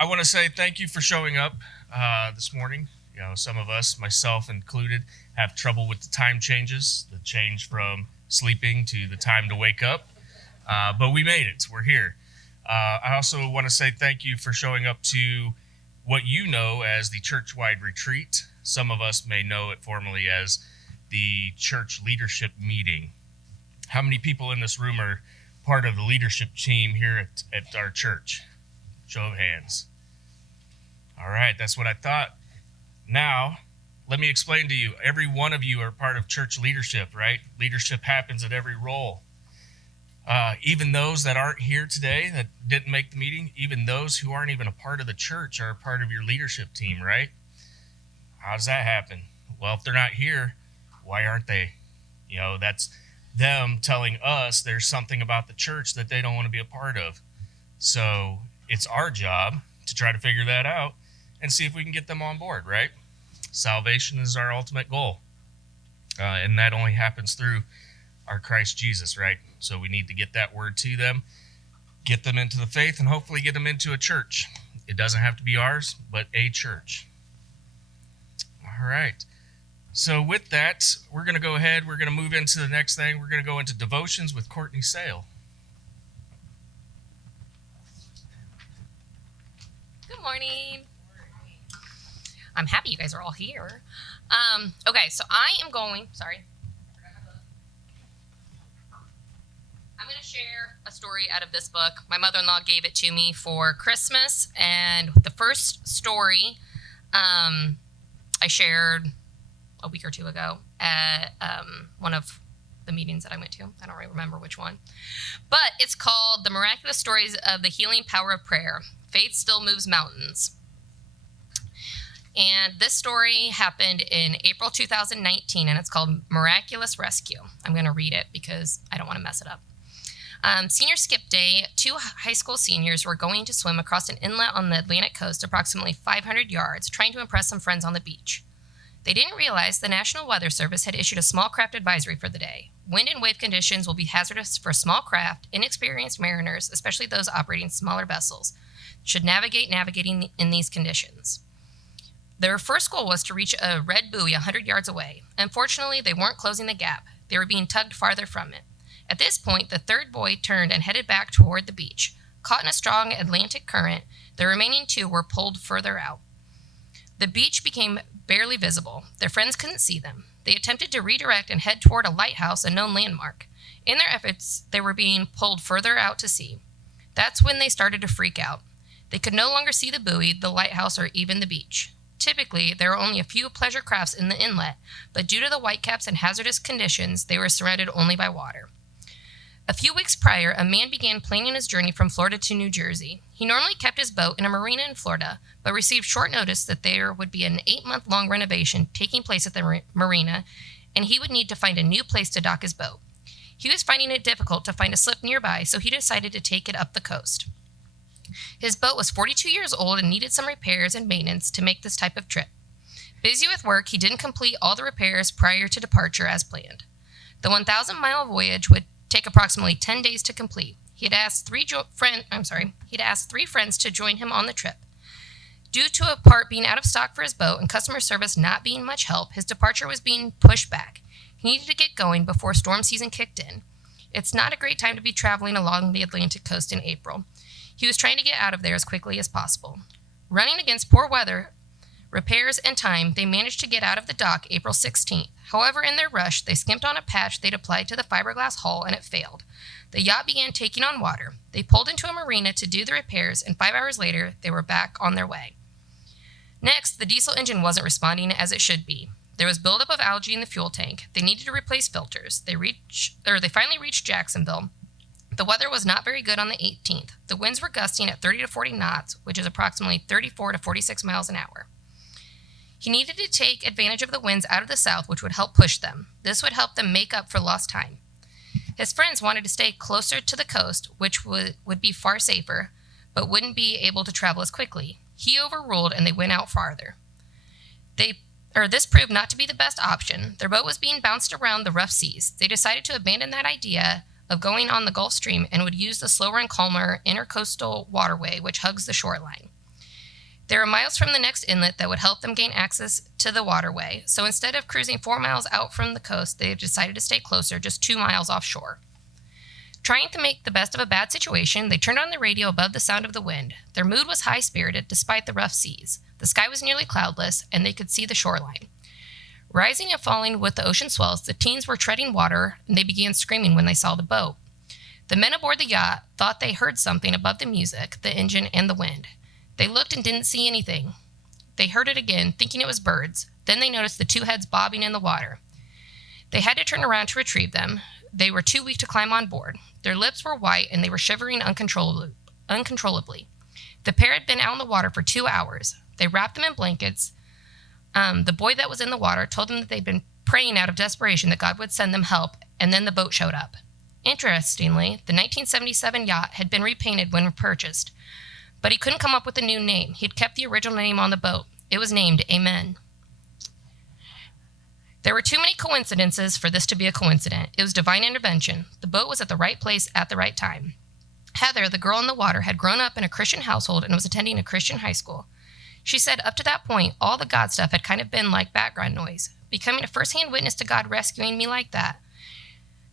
I want to say thank you for showing up this morning. You know, some of us, myself included, have trouble with the time changes, the change from sleeping to the time to wake up. But we made it. We're here. I also want to say thank you for showing up to what you know as the church-wide retreat. Some of us may know it formally as the church leadership meeting. How many people in this room are part of the leadership team here at our church? Show of hands. All right, that's what I thought. Now, let me explain to you. Every one of you are part of church leadership, right? Leadership happens at every role. Even those that aren't here today, that didn't make the meeting, even those who aren't even a part of the church are a part of your leadership team, right? How does that happen? Well, if they're not here, why aren't they? You know, that's them telling us there's something about the church that they don't want to be a part of. So it's our job to try to figure that out and see if we can get them on board, right? Salvation is our ultimate goal. And that only happens through our Christ Jesus, right? So we need to get that word to them, get them into the faith, and hopefully get them into a church. It doesn't have to be ours, but a church. All right. So with that, we're going to go ahead. We're going to move into the next thing. We're going to go into devotions with Courtney Sale. Good morning. I'm happy you guys are all here. Okay, so I'm going to share a story out of this book. My mother-in-law gave it to me for Christmas, and the first story I shared a week or two ago at one of the meetings that I went to. I don't really remember which one. But it's called The Miraculous Stories of the Healing Power of Prayer. Faith Still Moves Mountains. And this story happened in April 2019, and it's called Miraculous Rescue. I'm going to read it because I don't want to mess it up. Senior skip day, 2 high school seniors were going to swim across an inlet on the Atlantic coast approximately 500 yards, trying to impress some friends on the beach. They didn't realize the National Weather Service had issued a small craft advisory for the day. Wind and wave conditions will be hazardous for small craft. Inexperienced mariners, especially those operating smaller vessels, should navigating in these conditions. Their first goal was to reach a red buoy 100 yards away. Unfortunately, they weren't closing the gap. They were being tugged farther from it. At this point, the third boy turned and headed back toward the beach. Caught in a strong Atlantic current, the remaining 2 were pulled further out. The beach became barely visible. Their friends couldn't see them. They attempted to redirect and head toward a lighthouse, a known landmark. In their efforts, they were being pulled further out to sea. That's when they started to freak out. They could no longer see the buoy, the lighthouse, or even the beach. Typically, there were only a few pleasure crafts in the inlet, but due to the whitecaps and hazardous conditions, they were surrounded only by water. A few weeks prior, a man began planning his journey from Florida to New Jersey. He normally kept his boat in a marina in Florida, but received short notice that there would be an 8-month-long renovation taking place at the marina, and he would need to find a new place to dock his boat. He was finding it difficult to find a slip nearby, so he decided to take it up the coast. His boat was 42 years old and needed some repairs and maintenance to make this type of trip. Busy with work, he didn't complete all the repairs prior to departure as planned. The 1,000-mile voyage would take approximately 10 days to complete. He had asked 3 friends to join him on the trip. Due to a part being out of stock for his boat and customer service not being much help, his departure was being pushed back. He needed to get going before storm season kicked in. It's not a great time to be traveling along the Atlantic coast in April. He was trying to get out of there as quickly as possible. Running against poor weather, repairs, and time, they managed to get out of the dock April 16th. However, in their rush, they skimped on a patch they'd applied to the fiberglass hull, and it failed. The yacht began taking on water. They pulled into a marina to do the repairs, and 5 hours later, they were back on their way. Next, the diesel engine wasn't responding as it should be. There was buildup of algae in the fuel tank. They needed to replace filters. They finally reached Jacksonville. The weather was not very good on the 18th. The winds were gusting at 30 to 40 knots, which is approximately 34 to 46 miles an hour. He needed to take advantage of the winds out of the south, which would help push them. This would help them make up for lost time. His friends wanted to stay closer to the coast, which would be far safer, but wouldn't be able to travel as quickly. He overruled, and they went out farther. This proved not to be the best option. Their boat was being bounced around the rough seas. They decided to abandon that idea of going on the Gulf Stream and would use the slower and calmer intercoastal waterway, which hugs the shoreline. They were miles from the next inlet that would help them gain access to the waterway, so instead of cruising 4 miles out from the coast, they decided to stay closer, just 2 miles offshore. Trying to make the best of a bad situation, they turned on the radio above the sound of the wind. Their mood was high-spirited despite the rough seas. The sky was nearly cloudless, and they could see the shoreline. Rising and falling with the ocean swells, the teens were treading water, and they began screaming when they saw the boat. The men aboard the yacht thought they heard something above the music, the engine, and the wind. They looked and didn't see anything. They heard it again, thinking it was birds. Then they noticed the 2 heads bobbing in the water. They had to turn around to retrieve them. They were too weak to climb on board. Their lips were white, and they were shivering uncontrollably. The pair had been out in the water for 2 hours. They wrapped them in blankets. The boy that was in the water told them that they'd been praying out of desperation that God would send them help, and then the boat showed up. Interestingly, the 1977 yacht had been repainted when purchased, but he couldn't come up with a new name. He'd kept the original name on the boat. It was named Amen. There were too many coincidences for this to be a coincidence. It was divine intervention. The boat was at the right place at the right time. Heather, the girl in the water, had grown up in a Christian household and was attending a Christian high school. She said up to that point, all the God stuff had kind of been like background noise. Becoming a firsthand witness to God rescuing me like that,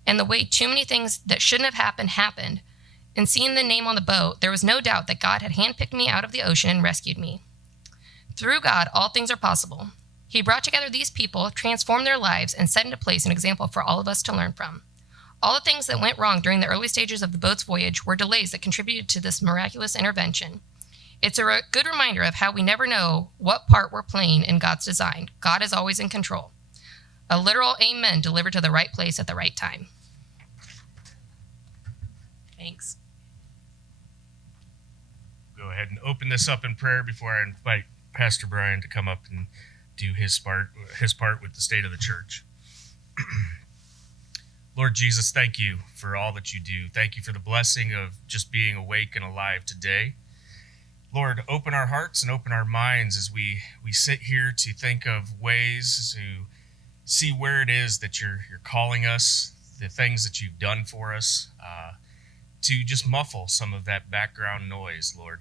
and the way too many things that shouldn't have happened, and seeing the name on the boat, there was no doubt that God had handpicked me out of the ocean and rescued me. Through God, all things are possible. He brought together these people, transformed their lives, and set into place an example for all of us to learn from. All the things that went wrong during the early stages of the boat's voyage were delays that contributed to this miraculous intervention. It's a good reminder of how we never know what part we're playing in God's design. God is always in control. A literal amen delivered to the right place at the right time. Thanks. Go ahead and open this up in prayer before I invite Pastor Brian to come up and do his part with the state of the church. Lord Jesus, thank you for all that you do. Thank you for the blessing of just being awake and alive today. Lord, open our hearts and open our minds as we sit here to think of ways to see where it is that you're calling us, the things that you've done for us, to just muffle some of that background noise, Lord.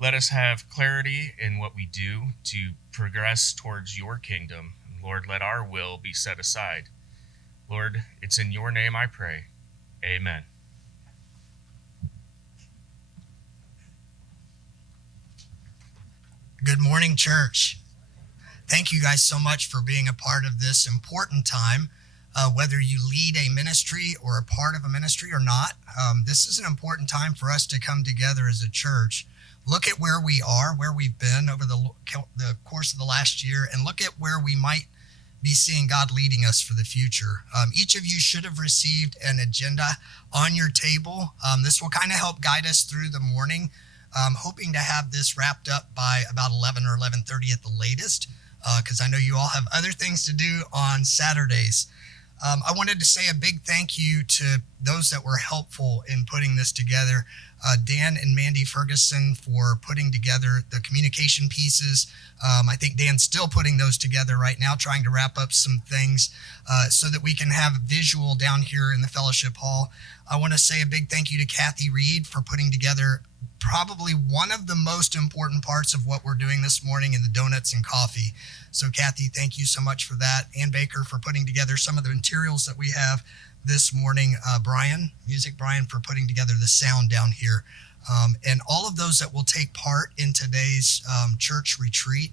Let us have clarity in what we do to progress towards your kingdom. Lord, let our will be set aside. Lord, it's in your name I pray. Amen. Good morning, church. Thank you guys so much for being a part of this important time. Whether you lead a ministry or a part of a ministry or not, this is an important time for us to come together as a church, look at where we are, where we've been over the course of the last year, and look at where we might be seeing God leading us for the future. Each of you should have received an agenda on your table. This will kind of help guide us through the morning. Hoping to have this wrapped up by about 11 or 11:30 at the latest, because I know you all have other things to do on Saturdays. I wanted to say a big thank you to those that were helpful in putting this together. Dan and Mandy Ferguson for putting together the communication pieces. I think Dan's still putting those together right now, trying to wrap up some things so that we can have visual down here in the fellowship hall. I want to say a big thank you to Kathy Reed for putting together probably one of the most important parts of what we're doing this morning in the donuts and coffee. So Kathy, thank you so much for that. Ann Baker for putting together some of the materials that we have this morning. Brian for putting together the sound down here. And all of those that will take part in today's church retreat.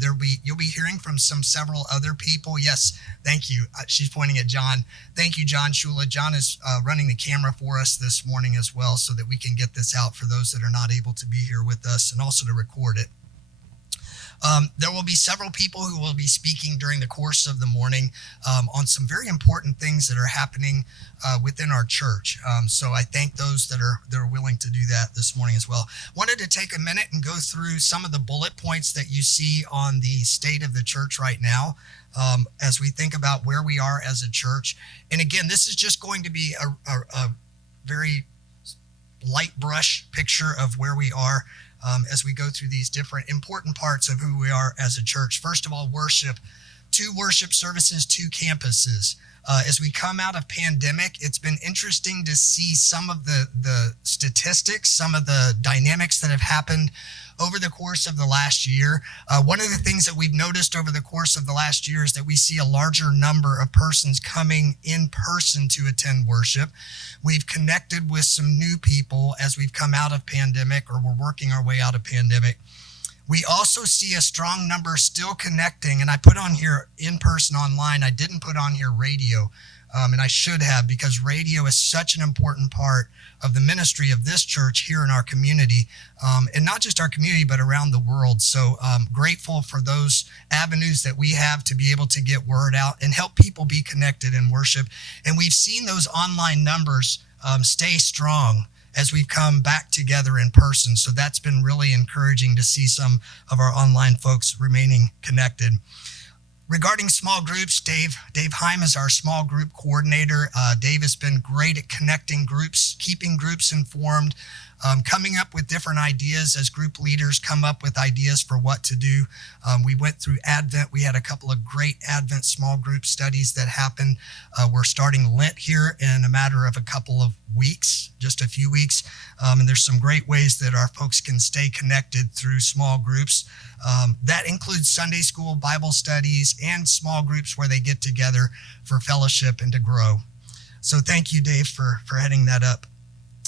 You'll be hearing from several other people. Yes, thank you. She's pointing at John. Thank you, John Shula. John is running the camera for us this morning as well, so that we can get this out for those that are not able to be here with us, and also to record it. There will be several people who will be speaking during the course of the morning on some very important things that are happening within our church. So I thank those that are willing to do that this morning as well. Wanted to take a minute and go through some of the bullet points that you see on the state of the church right now as we think about where we are as a church. And again, this is just going to be a very light brush picture of where we are as we go through these different important parts of who we are as a church. First of all, worship. 2 worship services, 2 campuses. As we come out of pandemic, it's been interesting to see some of the statistics, some of the dynamics that have happened over the course of the last year. One of the things that we've noticed over the course of the last year is that we see a larger number of persons coming in person to attend worship. We've connected with some new people as we've come out of pandemic, or we're working our way out of pandemic. We also see a strong number still connecting, and I put on here in person, online. I didn't put on here radio, and I should have, because radio is such an important part of the ministry of this church here in our community, and not just our community, but around the world. So grateful for those avenues that we have to be able to get word out and help people be connected in worship. And we've seen those online numbers stay strong as we've come back together in person. So that's been really encouraging to see some of our online folks remaining connected. Regarding small groups, Dave Heim is our small group coordinator. Dave has been great at connecting groups, keeping groups informed, coming up with different ideas as group leaders come up with ideas for what to do. We went through Advent. We had a couple of great Advent small group studies that happened. We're starting Lent here in a matter of a couple of weeks, just a few weeks. And there's some great ways that our folks can stay connected through small groups. That includes Sunday school, Bible studies, and small groups where they get together for fellowship and to grow. So thank you, Dave, for heading that up.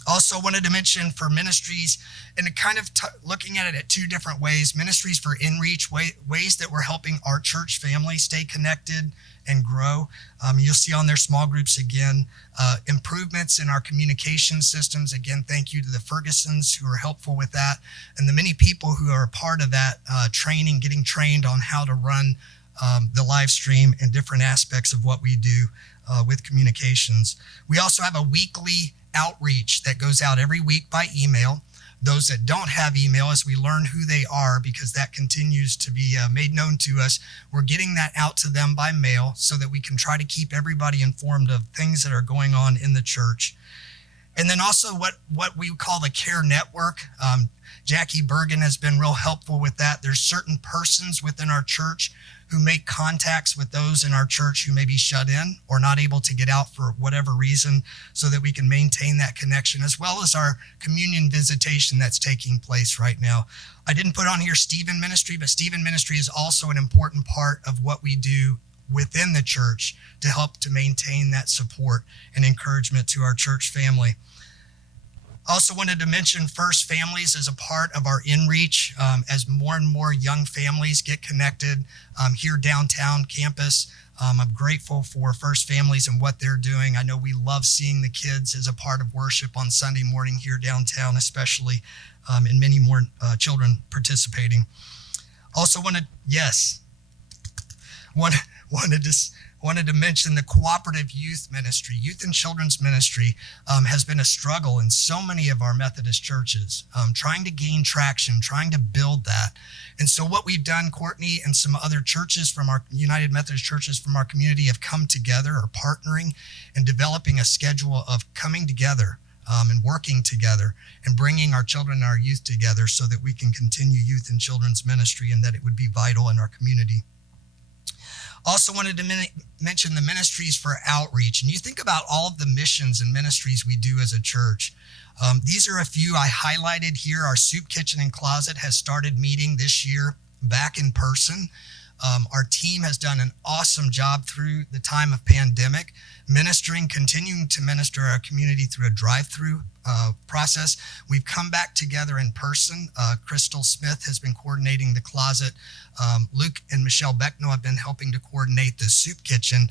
Also wanted to mention for ministries, and kind of looking at it at two different ways: ministries for in-reach, ways that we're helping our church family stay connected and grow. You'll see on their small groups again, improvements in our communication systems. Again, thank you to the Fergusons who are helpful with that, and the many people who are a part of that training, getting trained on how to run the live stream and different aspects of what we do with communications. We also have a weekly outreach that goes out every week by email. Those that don't have email, as we learn who they are, because that continues to be made known to us, we're getting that out to them by mail so that we can try to keep everybody informed of things that are going on in the church. And then also what we call the Care Network. Jackie Bergen has been real helpful with that. There's certain persons within our church who make contacts with those in our church who may be shut in or not able to get out for whatever reason, so that we can maintain that connection, as well as our communion visitation that's taking place right now. I didn't put on here Stephen Ministry, but Stephen Ministry is also an important part of what we do within the church to help to maintain that support and encouragement to our church family. Also wanted to mention First Families as a part of our in-reach, as more and more young families get connected here downtown campus. I'm grateful for First Families and what they're doing. I know we love seeing the kids as a part of worship on Sunday morning here downtown, especially, and many more children participating. Also wanted to mention the cooperative youth ministry. Youth and children's ministry has been a struggle in so many of our Methodist churches, trying to gain traction, trying to build that. And so what we've done, Courtney and some other churches from our United Methodist churches from our community have come together, or partnering and developing a schedule of coming together and working together and bringing our children and our youth together so that we can continue youth and children's ministry, and that it would be vital in our community. Also wanted to mention the ministries for outreach. And you think about all of the missions and ministries we do as a church. These are a few I highlighted here. Our soup kitchen and closet has started meeting this year back in person. Our team has done an awesome job through the time of pandemic, continuing to minister our community through a drive-through process. We've come back together in person. Crystal Smith has been coordinating the closet. Luke and Michelle Beckno have been helping to coordinate the soup kitchen.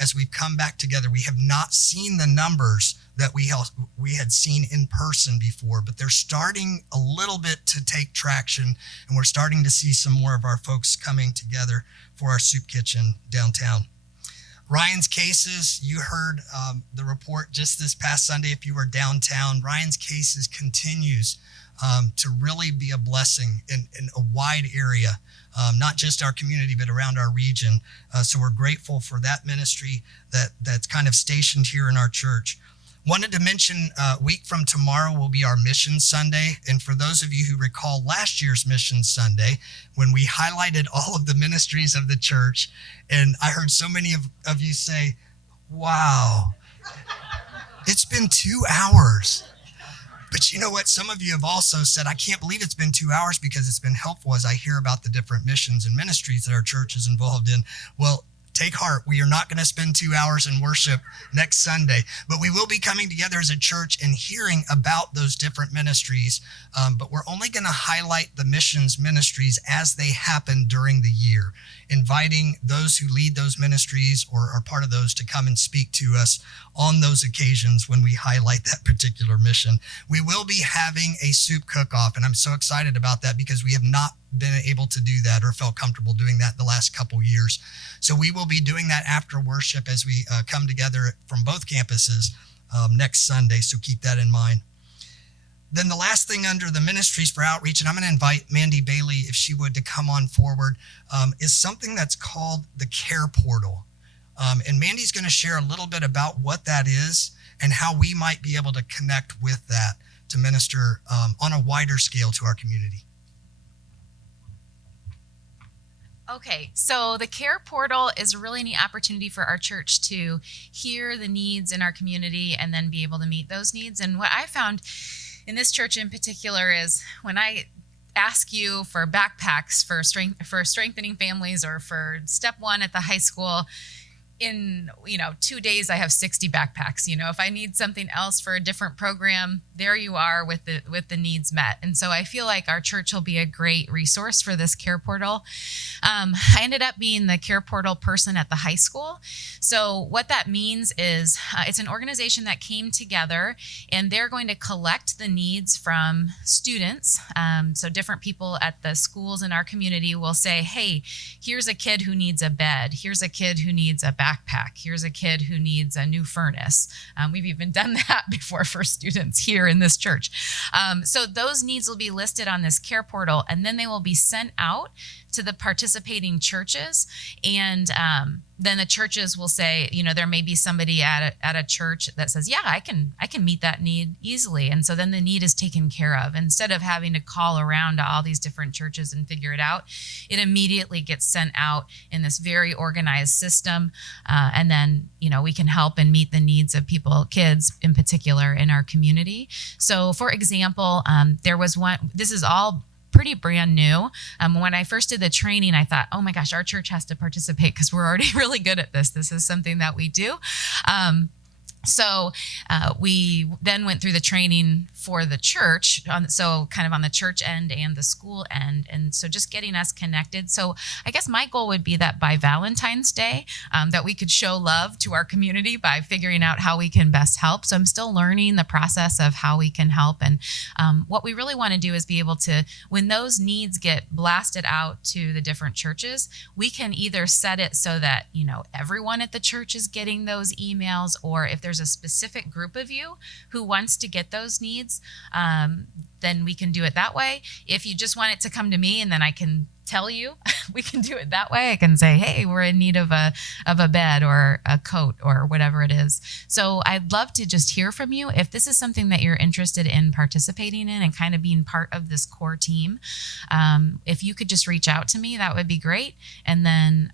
As we've come back together, we have not seen the numbers that we had seen in person before, but they're starting a little bit to take traction, and we're starting to see some more of our folks coming together for our soup kitchen downtown. Ryan's Cases, you heard the report just this past Sunday if you were downtown. Ryan's Cases continues to really be a blessing in a wide area, not just our community, but around our region. So we're grateful for that ministry that's kind of stationed here in our church. Wanted to mention a week from tomorrow will be our Mission Sunday. And for those of you who recall last year's Mission Sunday, when we highlighted all of the ministries of the church, and I heard so many of you say, Wow. It's been 2 hours. But you know what? Some of you have also said, I can't believe it's been 2 hours because it's been helpful as I hear about the different missions and ministries that our church is involved in. Well, take heart. We are not going to spend 2 hours in worship next Sunday, but we will be coming together as a church and hearing about those different ministries. But we're only going to highlight the missions ministries as they happen during the year, inviting those who lead those ministries or are part of those to come and speak to us on those occasions when we highlight that particular mission. We will be having a soup cook-off, and I'm so excited about that because we have not been able to do that or felt comfortable doing that the last couple years. So we will be doing that after worship as we come together from both campuses next Sunday, so keep that in mind. Then the last thing under the ministries for outreach, and I'm going to invite Mandy Bailey, if she would, to come on forward, is something that's called the Care Portal. And Mandy's going to share a little bit about what that is and how we might be able to connect with that to minister on a wider scale to our community. Okay, so the Care Portal is a really neat opportunity for our church to hear the needs in our community and then be able to meet those needs. And what I found in this church in particular is when I ask you for backpacks for strengthening families or for step one at the high school, in 2 days I have 60 backpacks. If I need something else for a different program, there you are with the needs met. And so I feel like our church will be a great resource for this Care Portal. I ended up being the Care Portal person at the high school. So what that means is it's an organization that came together and they're going to collect the needs from students. So different people at the schools in our community will say, hey, here's a kid who needs a bed. Here's a kid who needs a backpack. Here's a kid who needs a new furnace. We've even done that before for students here in this church. So those needs will be listed on this Care Portal, and then they will be sent out to the participating churches. And then the churches will say, there may be somebody at a church that says, yeah, I can meet that need easily. And so then the need is taken care of. Instead of having to call around to all these different churches and figure it out, it immediately gets sent out in this very organized system. And then, we can help and meet the needs of kids in particular in our community. So for example, there was one, this is all pretty brand new. When I first did the training, I thought, oh my gosh, our church has to participate because we're already really good at this. This is something that we do. So we then went through the training for the church, so kind of on the church end and the school end. And so just getting us connected. So I guess my goal would be that by Valentine's Day, that we could show love to our community by figuring out how we can best help. So I'm still learning the process of how we can help. And what we really want to do is be able to, when those needs get blasted out to the different churches, we can either set it so that, everyone at the church is getting those emails, or if there's a specific group of you who wants to get those needs, then we can do it that way. If you just want it to come to me and then I can tell you, we can do it that way. I can say, hey, we're in need of a bed or a coat or whatever it is. So I'd love to just hear from you. If this is something that you're interested in participating in and kind of being part of this core team, if you could just reach out to me, that would be great. And then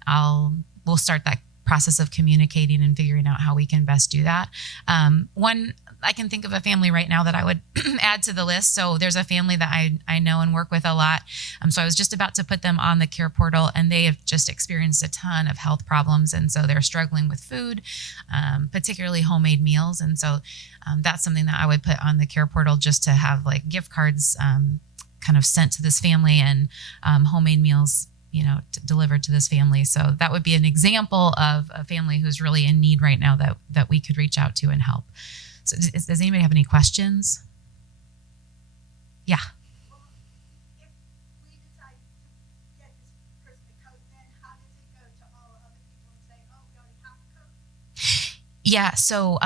we'll start that process of communicating and figuring out how we can best do that. I can think of a family right now that I would add to the list. So there's a family that I know and work with a lot. So I was just about to put them on the Care Portal, and they have just experienced a ton of health problems. And so they're struggling with food, particularly homemade meals. And so that's something that I would put on the Care Portal, just to have like gift cards kind of sent to this family and homemade meals delivered to this family. So that would be an example of a family who's really in need right now that we could reach out to and help. So does anybody have any questions? Yeah. Well, if we decide to get this person a coat, then how does it go to all other people and say, oh, we already have a coat? Yeah, so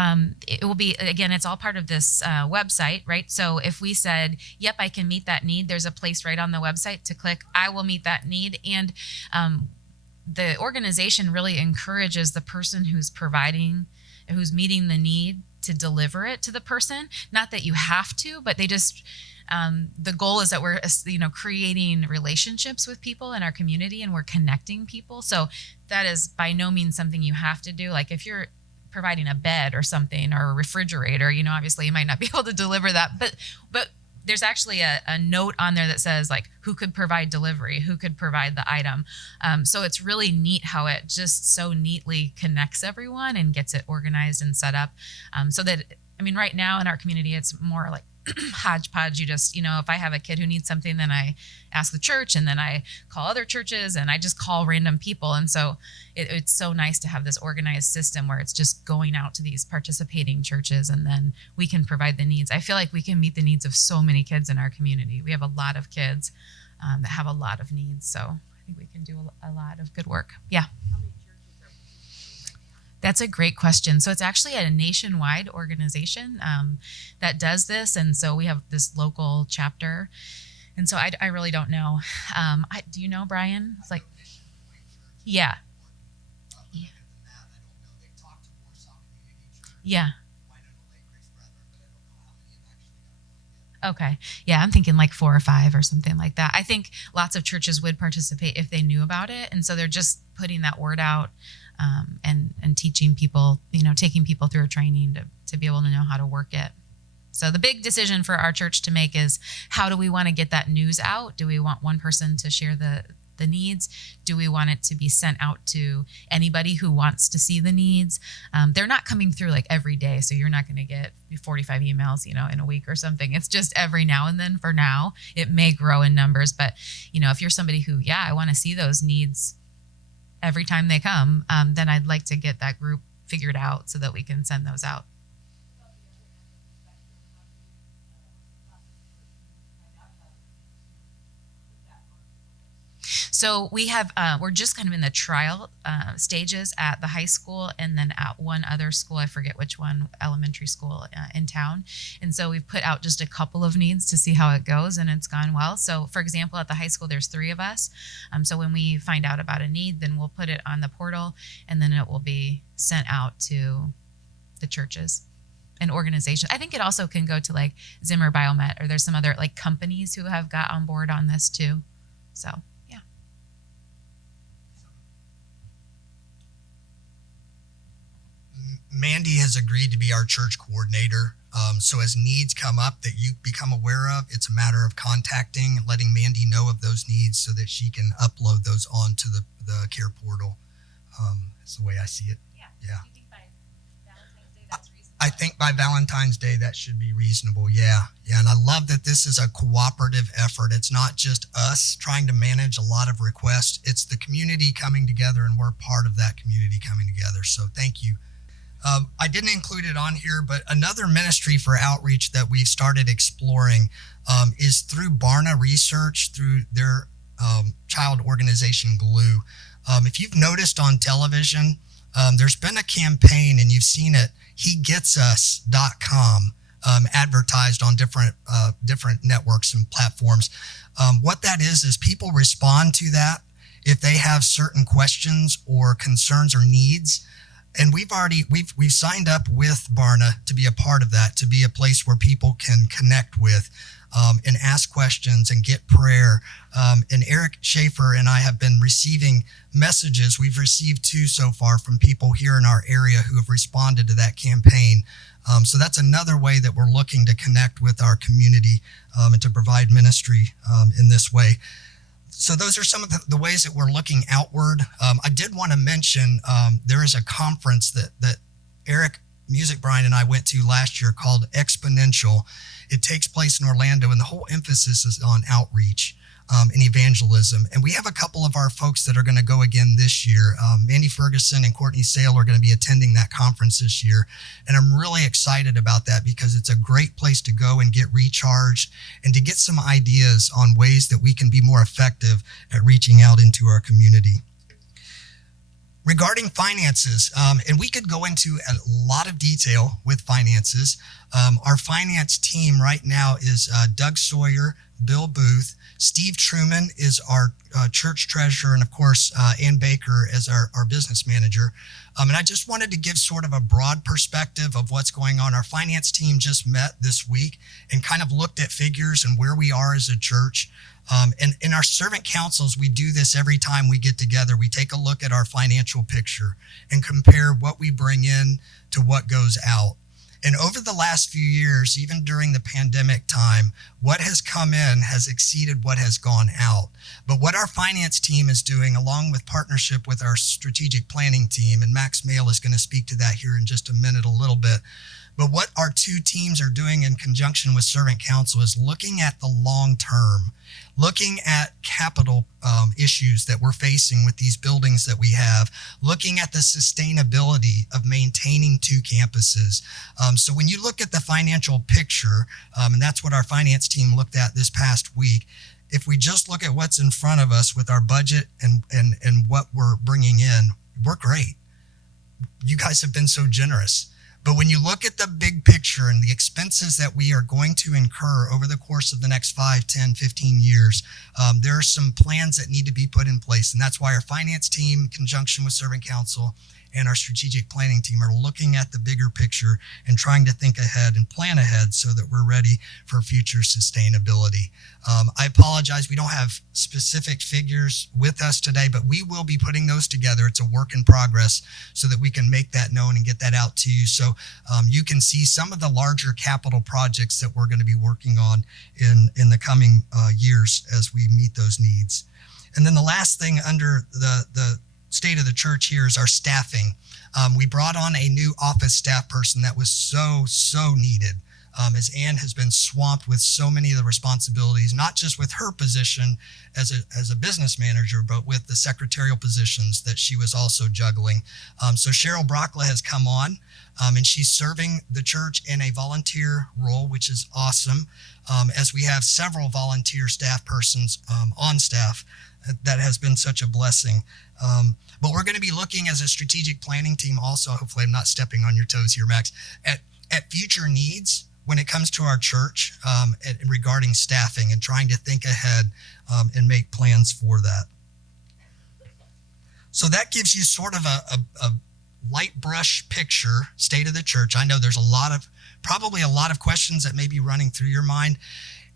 it will be, again, it's all part of this website, right? So if we said, yep, I can meet that need, there's a place right on the website to click, I will meet that need. And the organization really encourages the person who's meeting the need to deliver it to the person. Not that you have to, but they just, the goal is that we're, creating relationships with people in our community, and we're connecting people. So that is by no means something you have to do. Like if you're providing a bed or something or a refrigerator, obviously you might not be able to deliver that, but there's actually a note on there that says like who could provide delivery, who could provide the item. So it's really neat how it just so neatly connects everyone and gets it organized and set up. So that, right now in our community, it's more like hodgepodge. You just, if I have a kid who needs something, then I ask the church, and then I call other churches, and I just call random people. And so it's so nice to have this organized system where it's just going out to these participating churches, and then we can provide the needs. I feel like we can meet the needs of so many kids in our community. We have a lot of kids that have a lot of needs. So I think we can do a lot of good work. Yeah. That's a great question. So it's actually a nationwide organization that does this. And so we have this local chapter. And so I really don't know. Do you know, Brian? It's like, yeah. Yeah. Okay. Yeah, I'm thinking like 4 or 5 or something like that. I think lots of churches would participate if they knew about it. And so they're just putting that word out and teaching people, taking people through a training to be able to know how to work it. So the big decision for our church to make is, how do we want to get that news out? Do we want one person to share the needs? Do we want it to be sent out to anybody who wants to see the needs? They're not coming through like every day, so you're not going to get 45 emails, in a week or something. It's just every now and then. For now, it may grow in numbers, but if you're somebody who, I want to see those needs every time they come, then I'd like to get that group figured out so that we can send those out. So we have, we're just kind of in the trial stages at the high school, and then at one other school, I forget which one, elementary school in town. And so we've put out just a couple of needs to see how it goes, and it's gone well. So for example, at the high school, there's 3 of us. So when we find out about a need, then we'll put it on the portal, and then it will be sent out to the churches and organizations. I think it also can go to like Zimmer Biomet, or there's some other like companies who have got on board on this too. So. Mandy has agreed to be our church coordinator. So as needs come up that you become aware of, it's a matter of contacting, letting Mandy know of those needs so that she can upload those onto the care portal. That's the way I see it. Yeah. Do you think by Valentine's Day that's reasonable? I think by Valentine's Day that should be reasonable. Yeah. And I love that this is a cooperative effort. It's not just us trying to manage a lot of requests. It's the community coming together, and we're part of that community coming together. So thank you. I didn't include it on here, but another ministry for outreach that we've started exploring is through Barna Research, through their child organization Glue. If you've noticed on television, there's been a campaign, and you've seen it, hegetsus.com, advertised on different networks and platforms. What that is people respond to that if they have certain questions or concerns or needs. And we've signed up with Barna to be a part of that, to be a place where people can connect with and ask questions and get prayer. And Eric Schaefer and I have been receiving messages. We've received 2 so far from people here in our area who have responded to that campaign. So that's another way that we're looking to connect with our community and to provide ministry in this way. So those are some of the ways that we're looking outward. I did want to mention there is a conference that Eric Music Brian and I went to last year called Exponential. It takes place in Orlando, and the whole emphasis is on outreach and evangelism. And we have a couple of our folks that are going to go again this year. Mandy Ferguson and Courtney Sale are going to be attending that conference this year. And I'm really excited about that because it's a great place to go and get recharged and to get some ideas on ways that we can be more effective at reaching out into our community. Regarding finances, and we could go into a lot of detail with finances. Our finance team right now is Doug Sawyer, Bill Booth. Steve Truman is our church treasurer, and of course, Ann Baker as our business manager. And I just wanted to give sort of a broad perspective of what's going on. Our finance team just met this week and kind of looked at figures and where we are as a church. And in our servant councils, we do this every time we get together. We take a look at our financial picture and compare what we bring in to what goes out. And over the last few years, even during the pandemic time, what has come in has exceeded what has gone out. But what our finance team is doing, along with partnership with our strategic planning team, and Max Mail is going to speak to that here in just a minute, a little bit. But what our two teams are doing in conjunction with Servant Council is looking at the long term, looking at capital issues that we're facing with these buildings that we have, looking at the sustainability of maintaining two campuses. So when you look at the financial picture, and that's what our finance team looked at this past week, if we just look at what's in front of us with our budget and what we're bringing in, we're great. You guys have been so generous. But when you look at the big picture and the expenses that we are going to incur over the course of the next 5, 10, 15 years, there are some plans that need to be put in place. And that's why our finance team, in conjunction with Servant Council, and our strategic planning team are looking at the bigger picture and trying to think ahead and plan ahead so that we're ready for future sustainability. I apologize, we don't have specific figures with us today, but we will be putting those together. It's a work in progress so that we can make that known and get that out to you. So you can see some of the larger capital projects that we're going to be working on in the coming years as we meet those needs. And then the last thing under the state of the church here is our staffing. We brought on a new office staff person that was so needed, as Ann has been swamped with so many of the responsibilities, not just with her position as a business manager, but with the secretarial positions that she was also juggling. So Cheryl Brockla has come on, and she's serving the church in a volunteer role, which is awesome, as we have several volunteer staff persons on staff. That has been such a blessing. But we're going to be looking as a strategic planning team also, hopefully I'm not stepping on your toes here, Max, at future needs when it comes to our church regarding staffing and trying to think ahead and make plans for that. So that gives you sort of a light brush picture, state of the church. I know there's probably a lot of questions that may be running through your mind.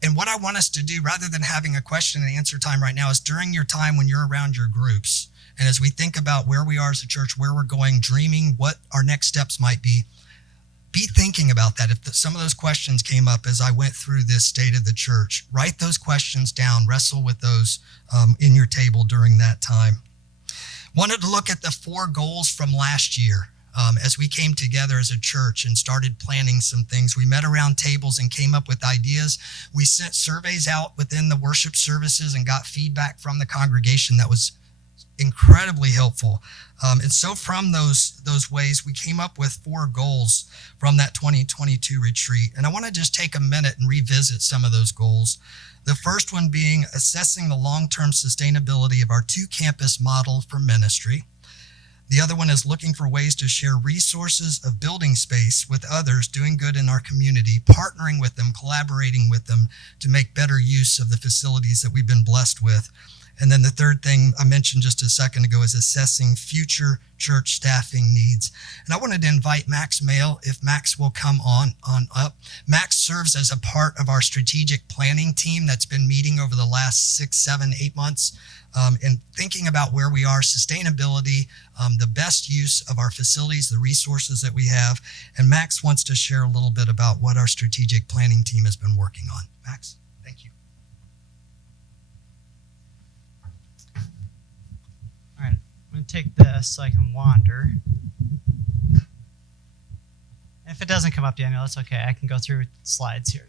And what I want us to do, rather than having a question and answer time right now, is during your time when you're around your groups, and as we think about where we are as a church, where we're going, dreaming what our next steps might be thinking about that. If some of those questions came up as I went through this state of the church, write those questions down, wrestle with those in your table during that time. Wanted to look at the 4 goals from last year. As we came together as a church and started planning some things, we met around tables and came up with ideas. We sent surveys out within the worship services and got feedback from the congregation that was incredibly helpful. And so from those ways, we came up with 4 goals from that 2022 retreat. And I want to just take a minute and revisit some of those goals. The first one being assessing the long-term sustainability of our 2-campus model for ministry. The other one is looking for ways to share resources of building space with others doing good in our community, partnering with them, collaborating with them to make better use of the facilities that we've been blessed with. And then the third thing I mentioned just a second ago is assessing future church staffing needs. And I wanted to invite Max Mail, if Max will come on up. Max serves as a part of our strategic planning team that's been meeting over the last 6, 7, 8 months and thinking about where we are, sustainability, the best use of our facilities, the resources that we have. And Max wants to share a little bit about what our strategic planning team has been working on. Max, thank you. All right, I'm going to take this so I can wander. If it doesn't come up, Daniel, that's okay. I can go through slides here.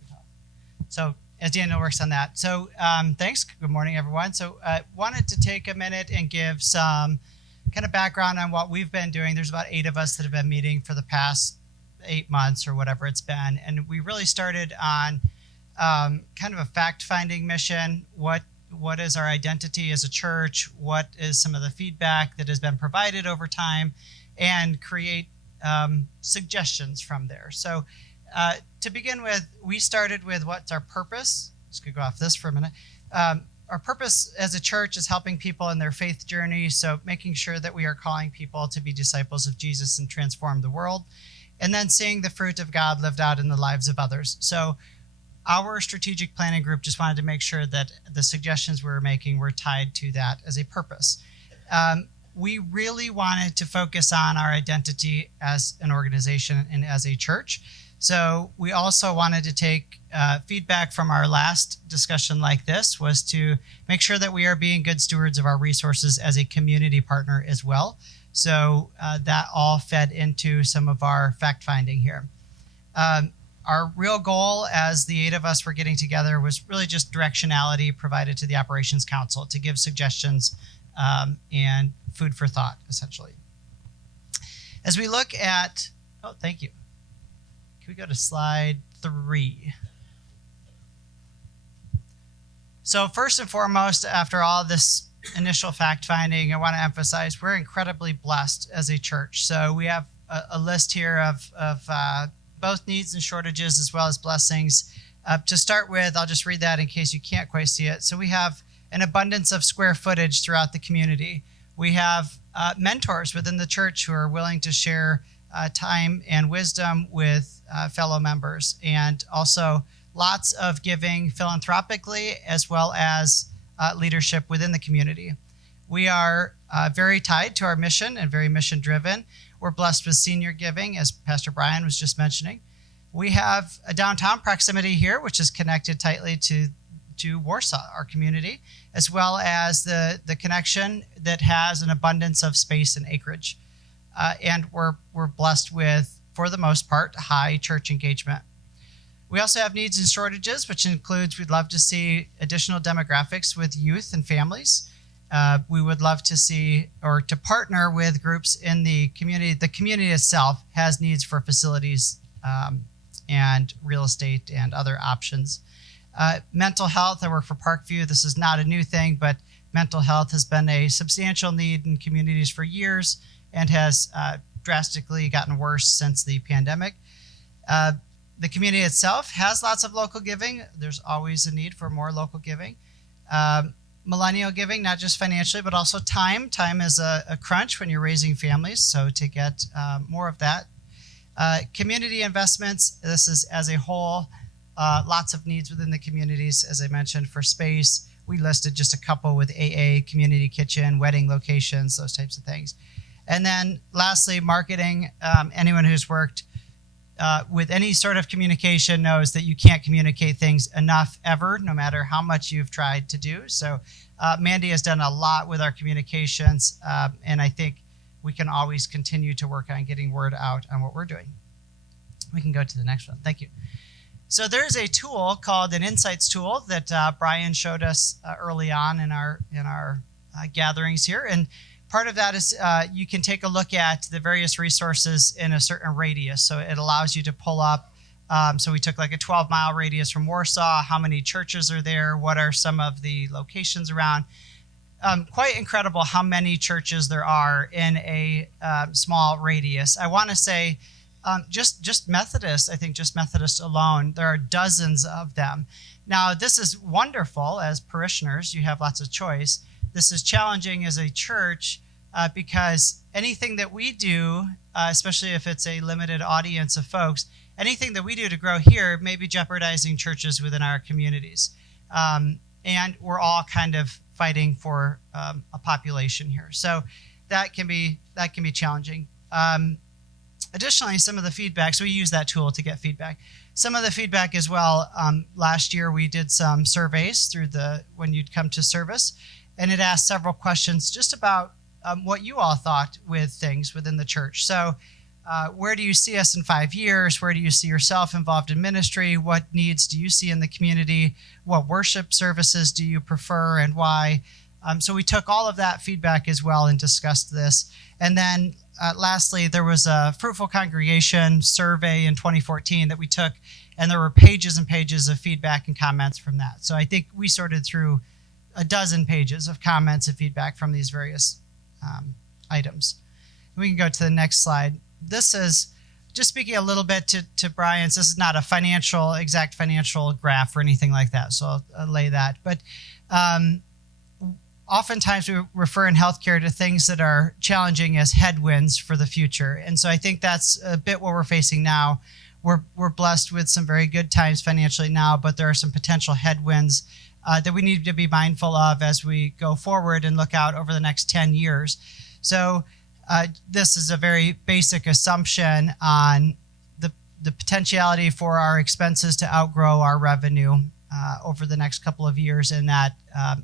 So as Daniel works on that. So thanks. Good morning, everyone. So I wanted to take a minute and give some kind of background on what we've been doing. There's about 8 of us that have been meeting for the past 8 months or whatever it's been. And we really started on kind of a fact-finding mission. What is our identity as a church? What is some of the feedback that has been provided over time? And create suggestions from there. So to begin with, we started with what's our purpose Just could go off this for a minute. Our purpose as a church is helping people in their faith journey, so making sure that we are calling people to be disciples of Jesus and transform the world, and then seeing the fruit of God lived out in the lives of others. So our strategic planning group just wanted to make sure that the suggestions we were making were tied to that as a purpose. We really wanted to focus on our identity as an organization and as a church. So we also wanted to take feedback from our last discussion like this, was to make sure that we are being good stewards of our resources as a community partner as well. So that all fed into some of our fact finding here. Our real goal as the 8 of us were getting together was really just directionality provided to the Operations Council to give suggestions and food for thought, essentially. As we look at, oh, thank you. Can we go to slide 3? So first and foremost, after all this initial fact finding, I want to emphasize we're incredibly blessed as a church. So we have a list here of both needs and shortages as well as blessings. To start with, I'll just read that in case you can't quite see it. So we have an abundance of square footage throughout the community. We have mentors within the church who are willing to share time and wisdom with fellow members, and also lots of giving philanthropically as well as leadership within the community. We are very tied to our mission and very mission driven. We're blessed with senior giving, as Pastor Brian was just mentioning. We have a downtown proximity here, which is connected tightly to Warsaw, our community, as well as the connection that has an abundance of space and acreage. And we're blessed with, for the most part, high church engagement. We also have needs and shortages, which includes we'd love to see additional demographics with youth and families. We would love to see or to partner with groups in the community. The community itself has needs for facilities and real estate and other options. Mental health, I work for Parkview. This is not a new thing, but mental health has been a substantial need in communities for years and has drastically gotten worse since the pandemic. The community itself has lots of local giving. There's always a need for more local giving. Millennial giving, not just financially, but also time. Time is a crunch when you're raising families, so to get more of that. Community investments, this is as a whole, lots of needs within the communities, as I mentioned, for space. We listed just a couple with AA, community kitchen, wedding locations, those types of things. And then lastly, marketing. Anyone who's worked with any sort of communication knows that you can't communicate things enough ever, no matter how much you've tried to do. So Mandy has done a lot with our communications, and I think we can always continue to work on getting word out on what we're doing. We can go to the next one. Thank you. So there's a tool called an Insights tool that Brian showed us early on in our gatherings here. And part of that is you can take a look at the various resources in a certain radius. So it allows you to pull up. So we took like a 12-mile radius from Warsaw. How many churches are there? What are some of the locations around? Quite incredible how many churches there are in a small radius. I want to say just Methodists, I think just Methodists alone, there are dozens of them. Now, this is wonderful as parishioners. You have lots of choice. This is challenging as a church because anything that we do, especially if it's a limited audience of folks, anything that we do to grow here may be jeopardizing churches within our communities. And we're all kind of fighting for a population here. So that can be challenging. Additionally, some of the feedback, so we use that tool to get feedback. Some of the feedback as well, last year we did some surveys through when you'd come to service, and it asked several questions just about what you all thought with things within the church. So where do you see us in 5 years? Where do you see yourself involved in ministry? What needs do you see in the community? What worship services do you prefer and why? So we took all of that feedback as well and discussed this. And then lastly, there was a Fruitful Congregation survey in 2014 that we took, and there were pages and pages of feedback and comments from that. So I think we sorted through a dozen pages of comments and feedback from these various items. We can go to the next slide. This is just speaking a little bit to Brian's, this is not a exact financial graph or anything like that, so I'll lay that. But oftentimes we refer in healthcare to things that are challenging as headwinds for the future. And so I think that's a bit what we're facing now. We're blessed with some very good times financially now, but there are some potential headwinds that we need to be mindful of as we go forward and look out over the next 10 years. So this is a very basic assumption on the potentiality for our expenses to outgrow our revenue over the next couple of years in that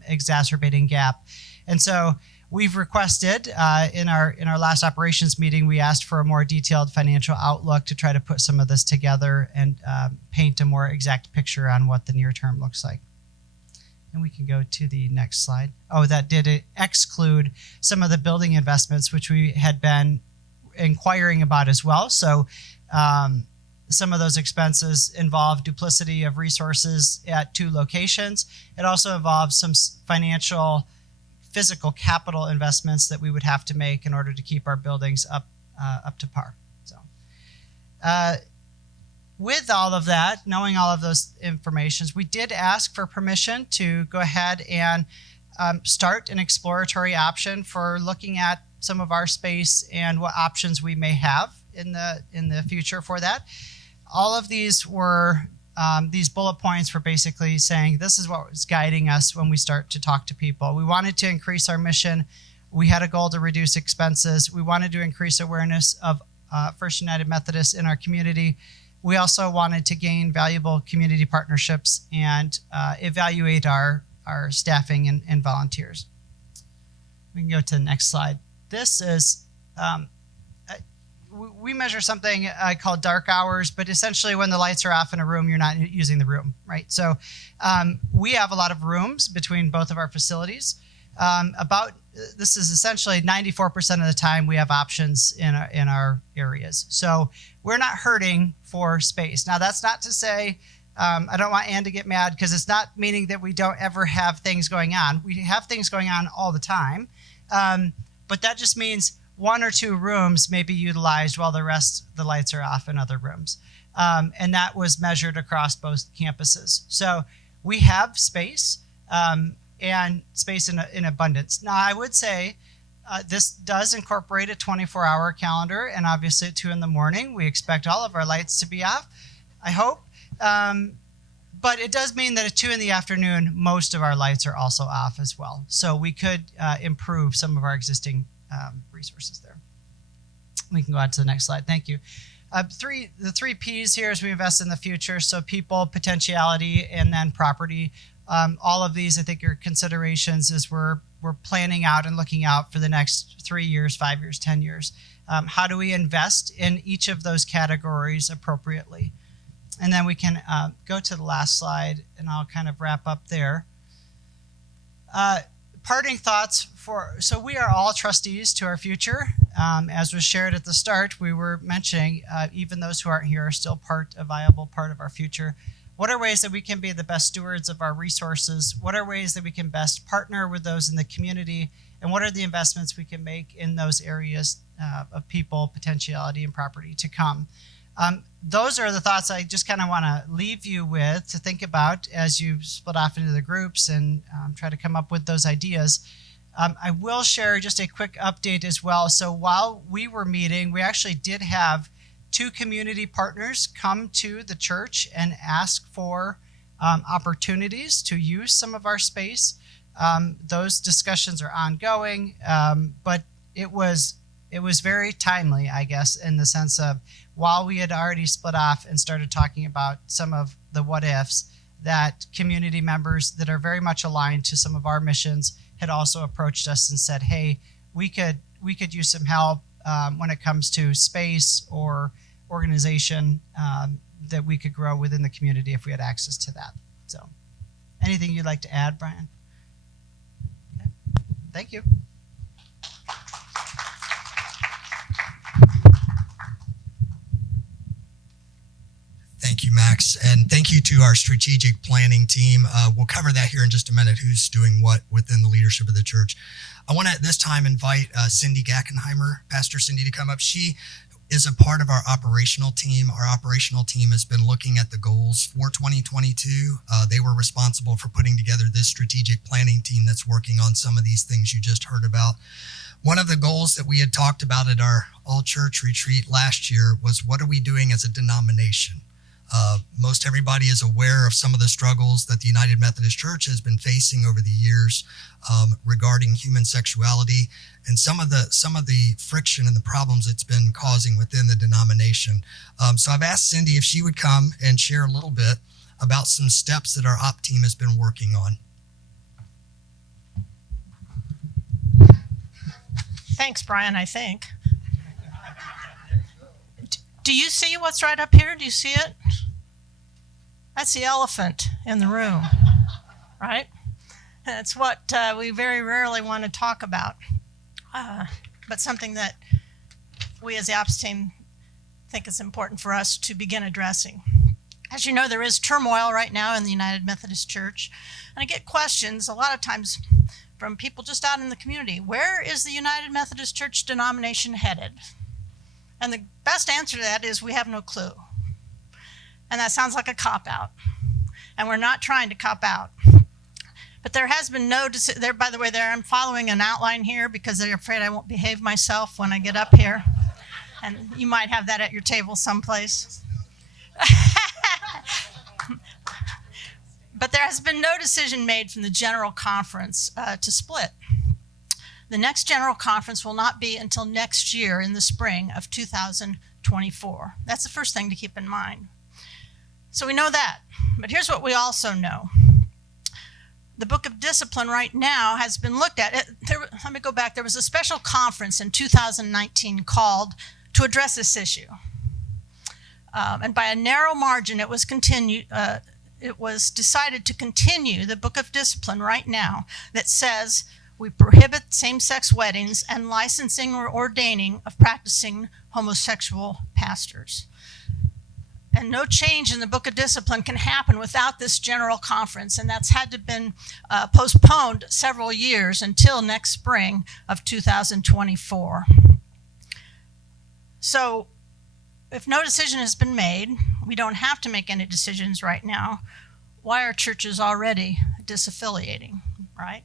exacerbating gap. And so we've requested in our last operations meeting, we asked for a more detailed financial outlook to try to put some of this together and paint a more exact picture on what the near term looks like. And we can go to the next slide. Oh, that did exclude some of the building investments, which we had been inquiring about as well. So some of those expenses involve duplicity of resources at 2 locations. It also involves some financial, physical capital investments that we would have to make in order to keep our buildings up to par. So with all of that, knowing all of those informations, we did ask for permission to go ahead and start an exploratory option for looking at some of our space and what options we may have in the future for that. All of these were these bullet points were basically saying this is what was guiding us when we start to talk to people. We wanted to increase our mission. We had a goal to reduce expenses. We wanted to increase awareness of First United Methodist in our community. We also wanted to gain valuable community partnerships and evaluate our staffing and volunteers. We can go to the next slide. This is, we measure something called dark hours, but essentially when the lights are off in a room, you're not using the room, right? So we have a lot of rooms between both of our facilities. This is essentially 94% of the time we have options in our areas. So we're not hurting for space. Now that's not to say, I don't want Ann to get mad because it's not meaning that we don't ever have things going on. We have things going on all the time. But that just means 1 or 2 rooms may be utilized while the lights are off in other rooms. And that was measured across both campuses. So we have space. And space in abundance. Now, I would say this does incorporate a 24-hour calendar, and obviously at 2 in the morning, we expect all of our lights to be off, I hope. But it does mean that at 2 in the afternoon, most of our lights are also off as well. So we could improve some of our existing resources there. We can go on to the next slide. Thank you. The 3 Ps here is we invest in the future. So people, potentiality, and then property. All of these, I think, are considerations as we're planning out and looking out for the next 3 years, 5 years, 10 years. How do we invest in each of those categories appropriately? And then we can go to the last slide, and I'll kind of wrap up there. Parting thoughts so we are all trustees to our future. As was shared at the start, we were mentioning even those who aren't here are still a viable part of our future. What are ways that we can be the best stewards of our resources? What are ways that we can best partner with those in the community? And what are the investments we can make in those areas of people, potentiality, and property to come? Those are the thoughts I just kind of want to leave you with to think about as you split off into the groups and try to come up with those ideas. I will share just a quick update as well. So while we were meeting, we actually did have 2 community partners come to the church and ask for opportunities to use some of our space. Those discussions are ongoing, but it was very timely, I guess, in the sense of while we had already split off and started talking about some of the what ifs, that community members that are very much aligned to some of our missions had also approached us and said, hey, we could use some help when it comes to space or organization that we could grow within the community if we had access to that. So anything you'd like to add, Brian? Okay. Thank you. Thank you, Max. And thank you to our strategic planning team. We'll cover that here in just a minute, who's doing what within the leadership of the church. I want to at this time invite Cindy Gackenheimer, Pastor Cindy, to come up. She is a part of our operational team. Our operational team has been looking at the goals for 2022. They were responsible for putting together this strategic planning team that's working on some of these things you just heard about. One of the goals that we had talked about at our all-church retreat last year was, what are we doing as a denomination? Most everybody is aware of some of the struggles that the United Methodist Church has been facing over the years regarding human sexuality and some of the friction and the problems it's been causing within the denomination. So I've asked Cindy if she would come and share a little bit about some steps that our op team has been working on. Thanks, Brian, I think. Do you see what's right up here? Do you see it? That's the elephant in the room, right? That's what we very rarely want to talk about, but something that we as the ops team think is important for us to begin addressing. As you know, there is turmoil right now in the United Methodist Church, and I get questions a lot of times from people just out in the community. Where is the United Methodist Church denomination headed? And the best answer to that is we have no clue. And that sounds like a cop-out. And we're not trying to cop out. But there has been no decision. There, by the way, I'm following an outline here because they're afraid I won't behave myself when I get up here. And you might have that at your table someplace. But there has been no decision made from the General Conference to split. The next General Conference will not be until next year in the spring of 2024. That's the first thing to keep in mind. So we know that. But here's what we also know. The Book of Discipline right now has been looked at. Let me go back. There was a special conference in 2019 called to address this issue. And by a narrow margin, it was decided to continue the Book of Discipline right now that says we prohibit same-sex weddings and licensing or ordaining of practicing homosexual pastors. And no change in the Book of Discipline can happen without this General Conference, and that's had to been postponed several years until next spring of 2024. So if no decision has been made, we don't have to make any decisions right now. Why are churches already disaffiliating, right?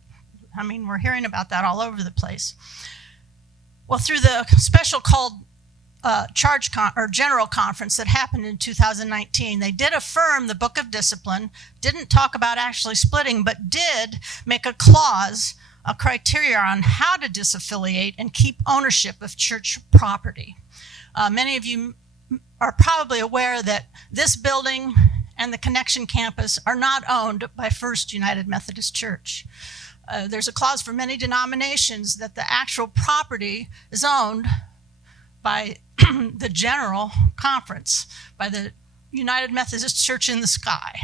I mean, we're hearing about that all over the place. Well, through the special called General Conference that happened in 2019, they did affirm the Book of Discipline, didn't talk about actually splitting, but did make a clause, a criteria on how to disaffiliate and keep ownership of church property. Many of you are probably aware that this building and the Connection Campus are not owned by First United Methodist Church. There's a clause for many denominations that the actual property is owned by the General Conference, by the United Methodist Church in the sky.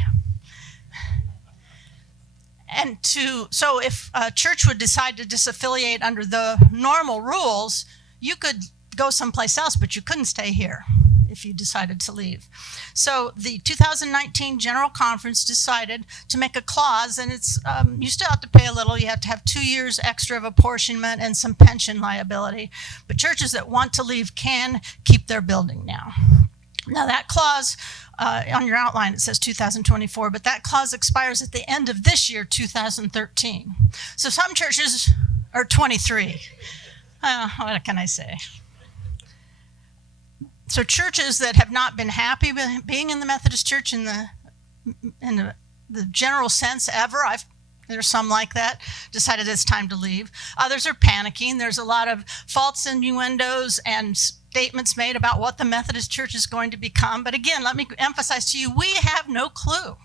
And so if a church would decide to disaffiliate under the normal rules, you could go someplace else, but you couldn't stay here if you decided to leave. So the 2019 General Conference decided to make a clause, and it's you still have to pay a little. You have to have 2 years extra of apportionment and some pension liability. But churches that want to leave can keep their building now. Now that clause, on your outline it says 2024, but that clause expires at the end of this year, 2013. So some churches are 23. What can I say? So churches that have not been happy with being in the Methodist Church in the general sense ever, there's some like that, decided it's time to leave. Others are panicking. There's a lot of false innuendos and statements made about what the Methodist Church is going to become. But again, let me emphasize to you, we have no clue.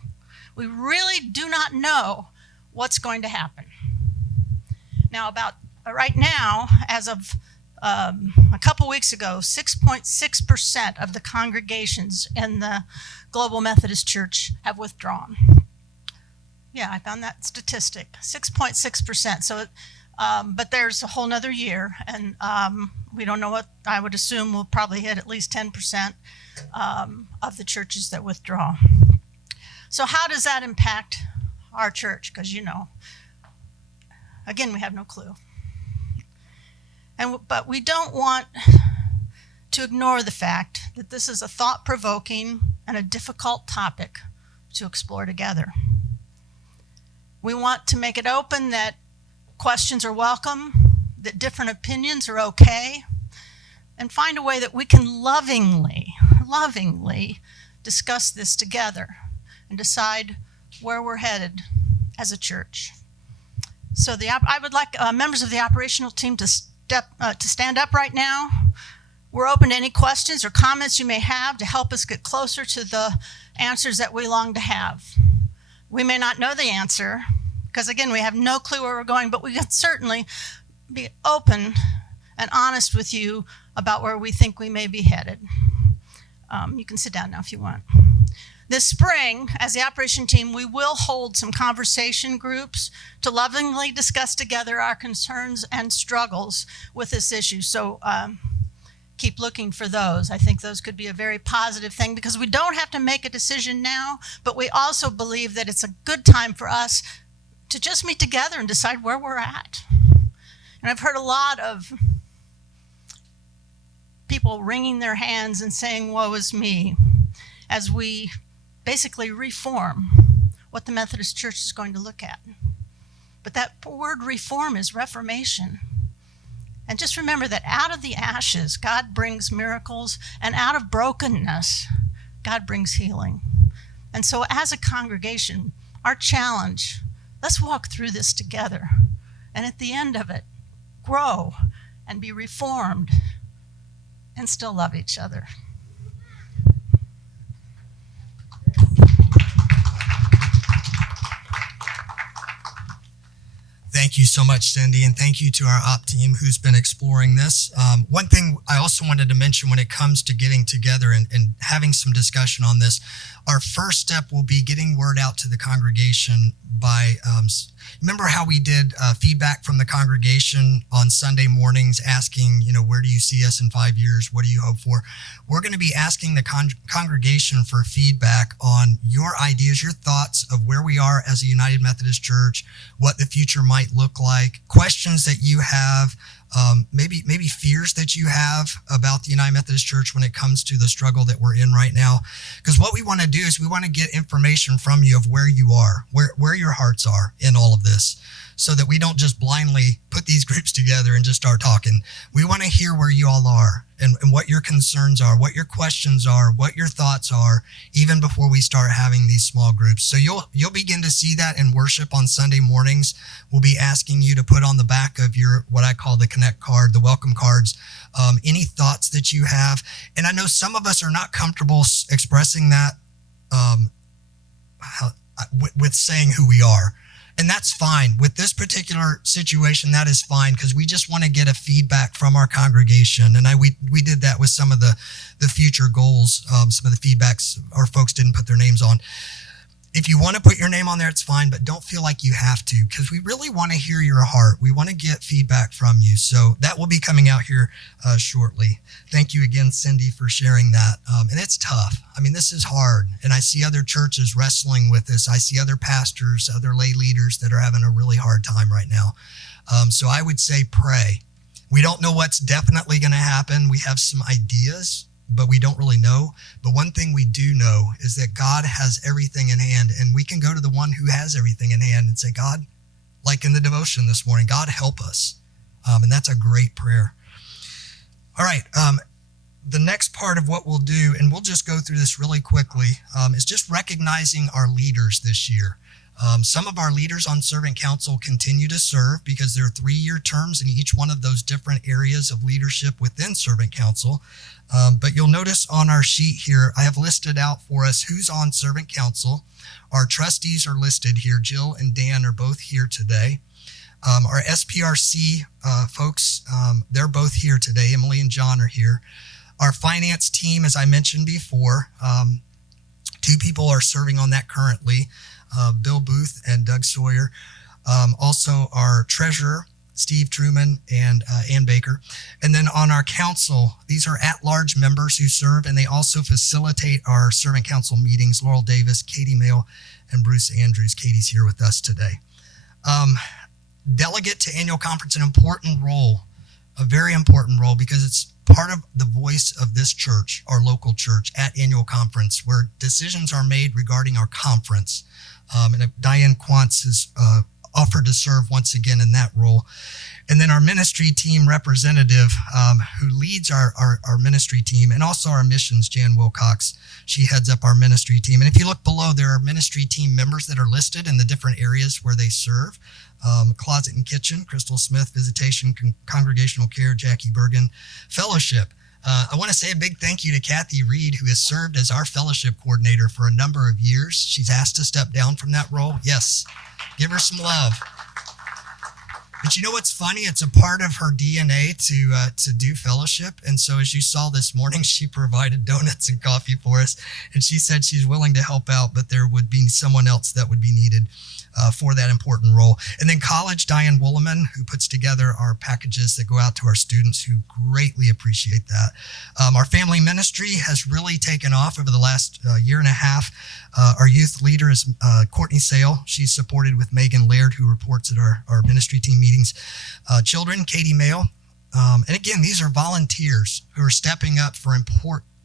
We really do not know what's going to happen. Now, about right now, as of a couple weeks ago, 6.6% of the congregations in the Global Methodist Church have withdrawn. Yeah, I found that statistic, 6.6%. So, but there's a whole nother year, and we don't know what. I would assume we'll probably hit at least 10% of the churches that withdraw. So how does that impact our church? Because, again, we have no clue. But we don't want to ignore the fact that this is a thought-provoking and a difficult topic to explore together. We want to make it open that questions are welcome, that different opinions are okay, and find a way that we can lovingly discuss this together and decide where we're headed as a church. So I would like members of the operational team to stand up right now. We're open to any questions or comments you may have to help us get closer to the answers that we long to have. We may not know the answer, because again, we have no clue where we're going, but we can certainly be open and honest with you about where we think we may be headed. You can sit down now if you want. This spring, as the operation team, we will hold some conversation groups to lovingly discuss together our concerns and struggles with this issue. So keep looking for those. I think those could be a very positive thing, because we don't have to make a decision now, but we also believe that it's a good time for us to just meet together and decide where we're at. And I've heard a lot of people wringing their hands and saying, woe is me, as we basically reform what the Methodist Church is going to look at. But that word reform is reformation. And just remember that out of the ashes, God brings miracles, and out of brokenness, God brings healing. And so as a congregation, our challenge, let's walk through this together. And at the end of it, grow and be reformed and still love each other. Thank you so much, Cindy, and thank you to our op team who's been exploring this. One thing I also wanted to mention when it comes to getting together and having some discussion on this, our first step will be getting word out to the congregation by, remember how we did feedback from the congregation on Sunday mornings asking, where do you see us in 5 years? What do you hope for? We're going to be asking the congregation for feedback on your ideas, your thoughts of where we are as a United Methodist Church, what the future might look like, questions that you have, maybe fears that you have about the United Methodist Church when it comes to the struggle that we're in right now. Because what we want to do is we want to get information from you of where you are, where your hearts are in all of this, so that we don't just blindly put these groups together and just start talking. We want to hear where you all are and what your concerns are, what your questions are, what your thoughts are, even before we start having these small groups. So you'll begin to see that in worship on Sunday mornings. We'll be asking you to put on the back of your, what I call the Connect card, the welcome cards, any thoughts that you have. And I know some of us are not comfortable expressing that with saying who we are. And that's fine. With this particular situation, that is fine, because we just want to get a feedback from our congregation. And we did that with some of the future goals, some of the feedbacks our folks didn't put their names on. If you want to put your name on there, it's fine, but don't feel like you have to, because we really want to hear your heart. We want to get feedback from you. So that will be coming out here shortly. Thank you again, Cindy, for sharing that. And it's tough. I mean, this is hard. And I see other churches wrestling with this. I see other pastors, other lay leaders that are having a really hard time right now. So I would say pray. We don't know what's definitely going to happen. We have some ideas, but we don't really know. But one thing we do know is that God has everything in hand, and we can go to the one who has everything in hand and say, God, like in the devotion this morning, God, help us. And that's a great prayer. All right. The next part of what we'll do, and we'll just go through this really quickly, is just recognizing our leaders this year. Some of our leaders on Servant Council continue to serve because there are 3-year terms in each one of those different areas of leadership within Servant Council. But you'll notice on our sheet here, I have listed out for us who's on Servant Council. Our trustees are listed here. Jill and Dan are both here today. Our SPRC folks, they're both here today. Emily and John are here. Our finance team, as I mentioned before, 2 people are serving on that currently. Bill Booth and Doug Sawyer. Also our treasurer, Steve Truman and Ann Baker. And then on our council, these are at-large members who serve, and they also facilitate our Servant Council meetings. Laurel Davis, Katie Mail, and Bruce Andrews. Katie's here with us today. Delegate to annual conference, an important role, a very important role, because it's part of the voice of this church, our local church, at annual conference, where decisions are made regarding our conference. And Diane Quantz has offered to serve once again in that role. And then our ministry team representative, who leads our ministry team, and also our missions, Jan Wilcox. She heads up our ministry team. And if you look below, there are ministry team members that are listed in the different areas where they serve. Closet and Kitchen, Crystal Smith, Visitation, Congregational Care, Jackie Bergen, Fellowship. I want to say a big thank you to Kathy Reed, who has served as our fellowship coordinator for a number of years. She's asked to step down from that role. Yes, give her some love. But you know what's funny? It's a part of her DNA to do fellowship. And so as you saw this morning, she provided donuts and coffee for us. And she said she's willing to help out, but there would be someone else that would be needed for that important role. And then college, Diane Woolman, who puts together our packages that go out to our students, who greatly appreciate that. Our family ministry has really taken off over the last year and a half. Our youth leader is Courtney Sale. She's supported with Megan Laird, who reports at our ministry team meetings. Children, Katie Mayo. And again, these are volunteers who are stepping up for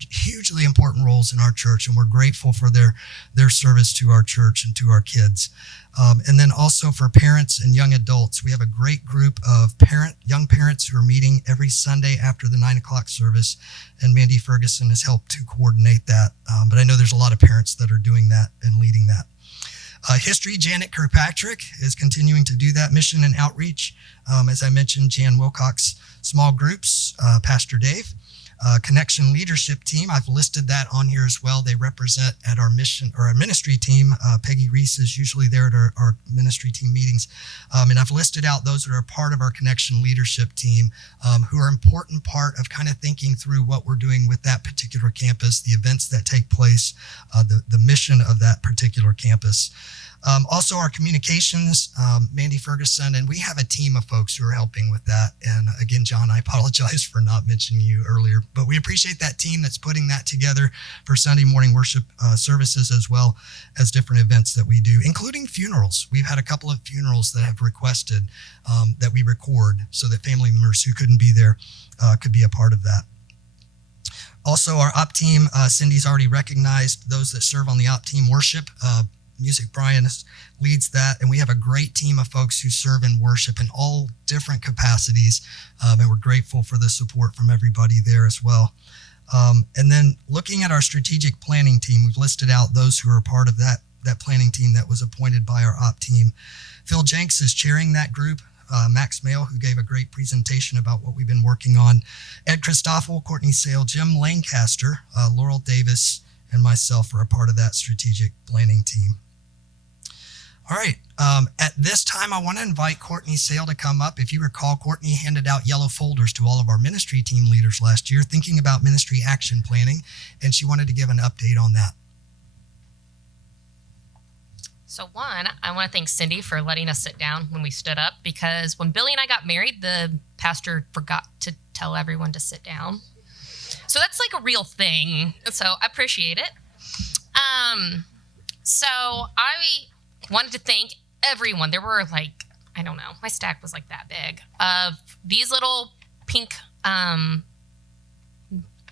hugely important roles in our church, and we're grateful for their service to our church and to our kids. And then also for parents and young adults, we have a great group of young parents who are meeting every Sunday after the 9 o'clock service, and Mandy Ferguson has helped to coordinate that. But I know there's a lot of parents that are doing that and leading that. History, Janet Kirkpatrick is continuing to do that. Mission and outreach, as I mentioned, Jan Wilcox. Small groups, Pastor Dave. Connection leadership team, I've listed that on here as well. They represent at our mission or our ministry team. Peggy Reese is usually there at our ministry team meetings. And I've listed out those that are part of our connection leadership team, who are an important part of kind of thinking through what we're doing with that particular campus, the events that take place, the mission of that particular campus. Also our communications, Mandy Ferguson, and we have a team of folks who are helping with that. And again, John, I apologize for not mentioning you earlier, but we appreciate that team that's putting that together for Sunday morning worship services, as well as different events that we do, including funerals. We've had a couple of funerals that have requested that we record so that family members who couldn't be there could be a part of that. Also, our op team, Cindy's already recognized those that serve on the op team. Worship, Music, Brian leads that, and we have a great team of folks who serve in worship in all different capacities, and we're grateful for the support from everybody there as well. And then looking at our strategic planning team, we've listed out those who are part of that planning team that was appointed by our op team. Phil Jenks is chairing that group. Max Mail, who gave a great presentation about what we've been working on. Ed Christoffel, Courtney Sale, Jim Lancaster, Laurel Davis, and myself are a part of that strategic planning team. All right, at this time, I want to invite Courtney Sale to come up. If you recall, Courtney handed out yellow folders to all of our ministry team leaders last year, thinking about ministry action planning, and she wanted to give an update on that. So one, I want to thank Cindy for letting us sit down when we stood up, because when Billy and I got married, the pastor forgot to tell everyone to sit down. So that's like a real thing. So I appreciate it. So I wanted to thank everyone. There were like, I don't know, my stack was like that big of these little pink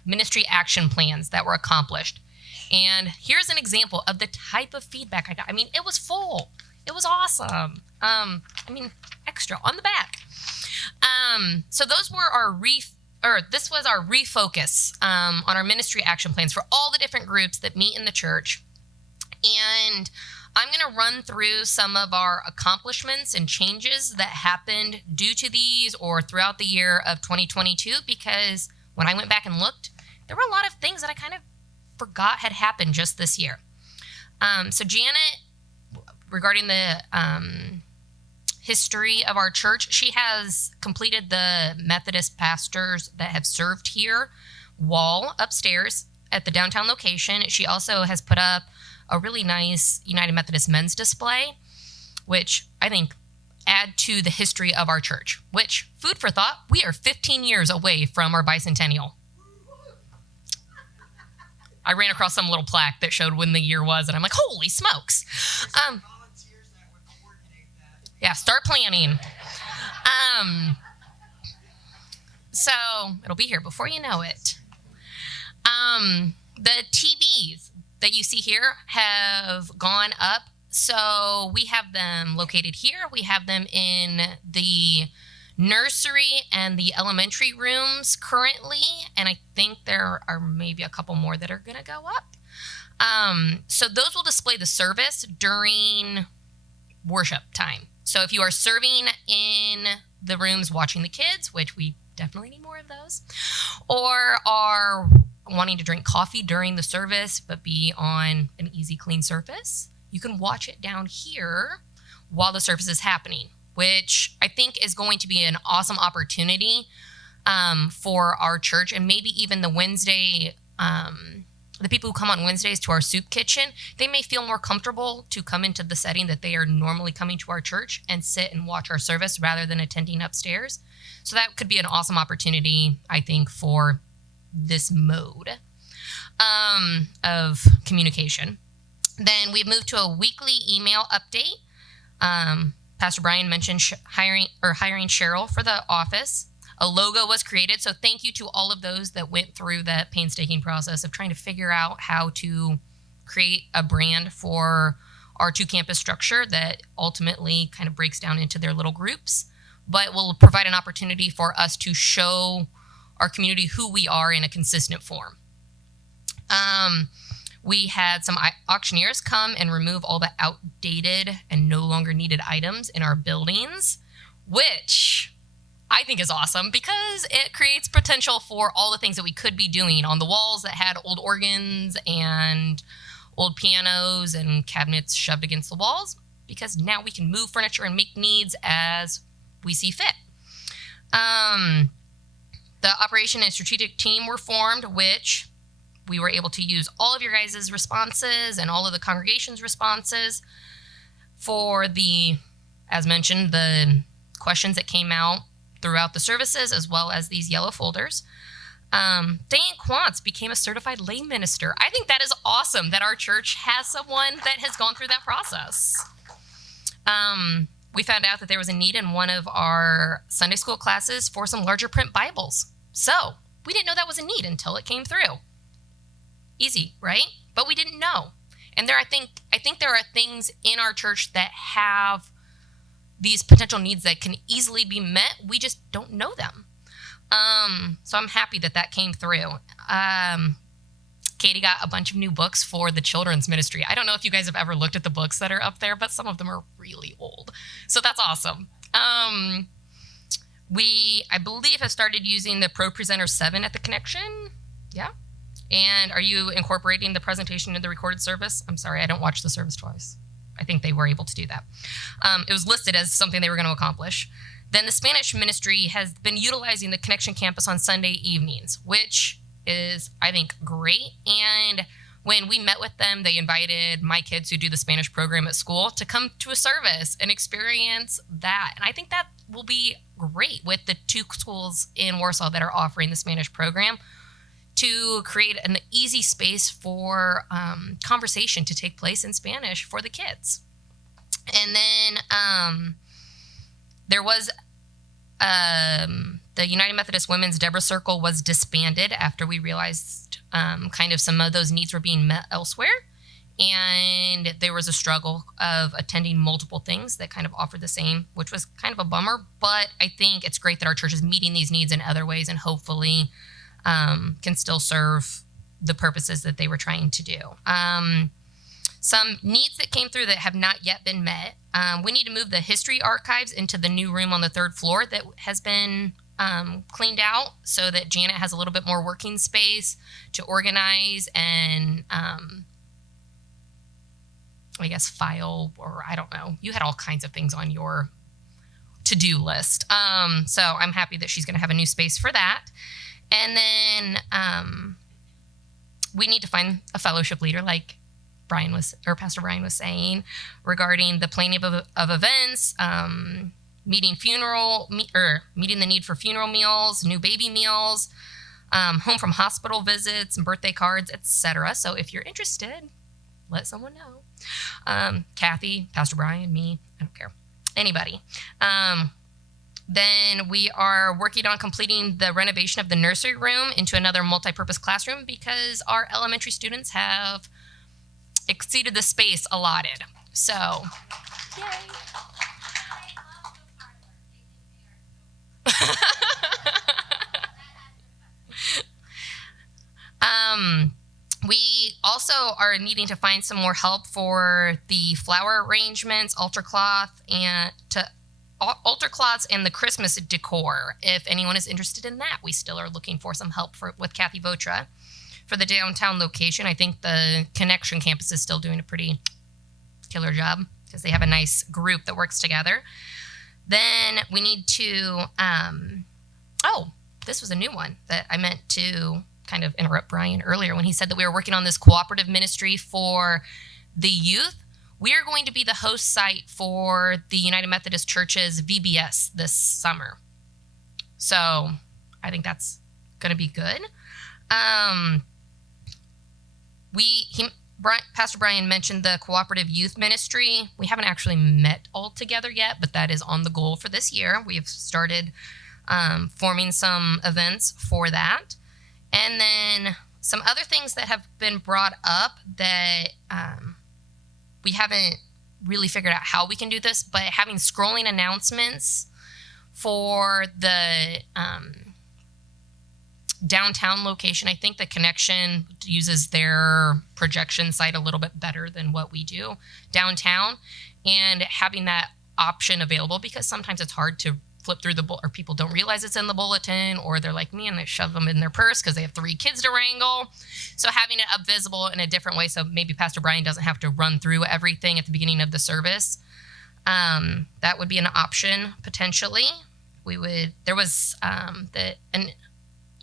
ministry action plans that were accomplished. And here's an example of the type of feedback I got. I mean, it was full. It was awesome. Extra on the back. So those were this was our refocus on our ministry action plans for all the different groups that meet in the church. And I'm going to run through some of our accomplishments and changes that happened due to these or throughout the year of 2022, because when I went back and looked, there were a lot of things that I kind of forgot had happened just this year. So Janet, regarding the history of our church, she has completed the Methodist pastors that have served here wall upstairs at the downtown location. She also has put up a really nice United Methodist men's display, which I think add to the history of our church, which, food for thought, we are 15 years away from our bicentennial. I ran across some little plaque that showed when the year was, and I'm like, holy smokes. Yeah, start planning. So it'll be here before you know it. The TVs that you see here have gone up. So we have them located here. We have them in the nursery and the elementary rooms currently. And I think there are maybe a couple more that are going to go up. So those will display the service during worship time. So if you are serving in the rooms watching the kids, which we definitely need more of those, or are wanting to drink coffee during the service but be on an easy, clean surface, you can watch it down here while the service is happening, which I think is going to be an awesome opportunity for our church, and maybe even the Wednesday, the people who come on Wednesdays to our soup kitchen, they may feel more comfortable to come into the setting that they are normally coming to our church and sit and watch our service rather than attending upstairs. So that could be an awesome opportunity, I think, for this mode of communication. Then we've moved to a weekly email update. Pastor Brian mentioned hiring Cheryl for the office. A logo was created, so thank you to all of those that went through that painstaking process of trying to figure out how to create a brand for our two-campus structure that ultimately kind of breaks down into their little groups, but will provide an opportunity for us to show our community who we are in a consistent form. We had some auctioneers come and remove all the outdated and no longer needed items in our buildings, which I think is awesome because it creates potential for all the things that we could be doing on the walls that had old organs and old pianos and cabinets shoved against the walls, because now we can move furniture and make needs as we see fit. The operation and strategic team were formed, which we were able to use all of your guys' responses and all of the congregation's responses for the, as mentioned, the questions that came out throughout the services, as well as these yellow folders. Diane Quantz became a certified lay minister. I think that is awesome that our church has someone that has gone through that process. We found out that there was a need in one of our Sunday school classes for some larger print Bibles. So we didn't know that was a need until it came through. Easy, right? But we didn't know. And I think there are things in our church that have these potential needs that can easily be met. We just don't know them. So I'm happy that came through. Katie got a bunch of new books for the children's ministry. I don't know if you guys have ever looked at the books that are up there, but some of them are really old. So that's awesome. We, I believe, have started using the Pro Presenter 7 at the Connection. Yeah. And are you incorporating the presentation in the recorded service? I'm sorry, I don't watch the service twice. I think they were able to do that. It was listed as something they were going to accomplish. Then the Spanish ministry has been utilizing the Connection campus on Sunday evenings, which is, I think, great. And when we met with them, they invited my kids who do the Spanish program at school to come to a service and experience that. And I think that will be great with the two schools in Warsaw that are offering the Spanish program, to create an easy space for conversation to take place in Spanish for the kids. And then there was the United Methodist Women's Deborah Circle was disbanded after we realized kind of some of those needs were being met elsewhere. And there was a struggle of attending multiple things that kind of offered the same, which was kind of a bummer. But I think it's great that our church is meeting these needs in other ways, and hopefully can still serve the purposes that they were trying to do. Some needs that came through that have not yet been met. We need to move the history archives into the new room on the 3rd floor that has been cleaned out, so that Janet has a little bit more working space to organize and I guess file, or I don't know. You had all kinds of things on your to-do list. So I'm happy that she's going to have a new space for that. And then we need to find a fellowship leader, like Pastor Brian was saying, regarding the planning of events, meeting the need for funeral meals, new baby meals, home from hospital visits, and birthday cards, etc. So if you're interested, let someone know. Kathy, Pastor Brian, me, I don't care. Anybody. Then we are working on completing the renovation of the nursery room into another multi-purpose classroom because our elementary students have exceeded the space allotted. So, yay. We also are needing to find some more help for the flower arrangements, altar cloths, and the Christmas decor. If anyone is interested in that, we still are looking for some help with Kathy Votra for the downtown location. I think the Connection campus is still doing a pretty killer job because they have a nice group that works together. Then we need to, this was a new one that I meant to kind of interrupt Brian earlier when he said that we were working on this cooperative ministry for the youth. We are going to be the host site for the United Methodist Church's VBS this summer. So I think that's going to be good. Pastor Brian mentioned the cooperative youth ministry. We haven't actually met all together yet, but that is on the goal for this year. We have started forming some events for that. And then some other things that have been brought up that we haven't really figured out how we can do this, but having scrolling announcements for the downtown location. I think the Connection uses their projection site a little bit better than what we do downtown, and having that option available because sometimes it's hard to flip through or people don't realize it's in the bulletin, or they're like me and they shove them in their purse because they have 3 kids to wrangle. So having it up visible in a different way, so maybe Pastor Brian doesn't have to run through everything at the beginning of the service. That would be an option potentially. There was a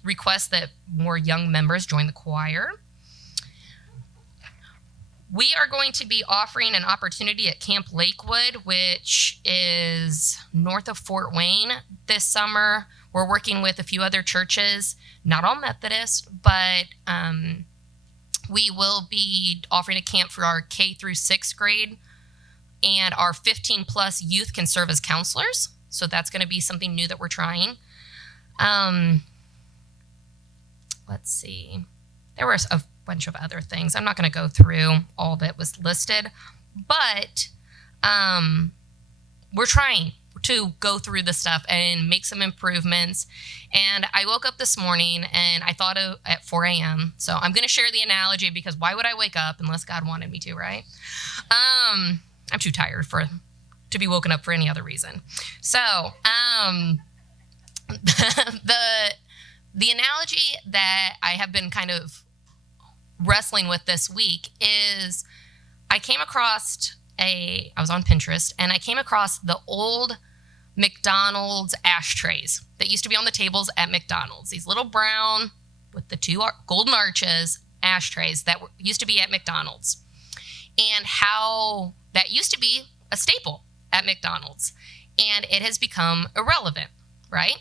request that more young members join the choir. We are going to be offering an opportunity at Camp Lakewood, which is north of Fort Wayne this summer. We're working with a few other churches, not all Methodist, but we will be offering a camp for our K through 6th grade, and our 15 plus youth can serve as counselors. So that's going to be something new that we're trying. Let's see. There were a bunch of other things. I'm not going to go through all that was listed, but we're trying to go through the stuff and make some improvements. And I woke up this morning and I thought at 4 a.m. So I'm going to share the analogy because why would I wake up unless God wanted me to, right? I'm too tired to be woken up for any other reason. So the analogy that I have been kind of wrestling with this week is I was on Pinterest and I came across the old McDonald's ashtrays that used to be on the tables at McDonald's. These little brown with the 2 golden arches ashtrays that used to be at McDonald's, and how that used to be a staple at McDonald's, and it has become irrelevant, right?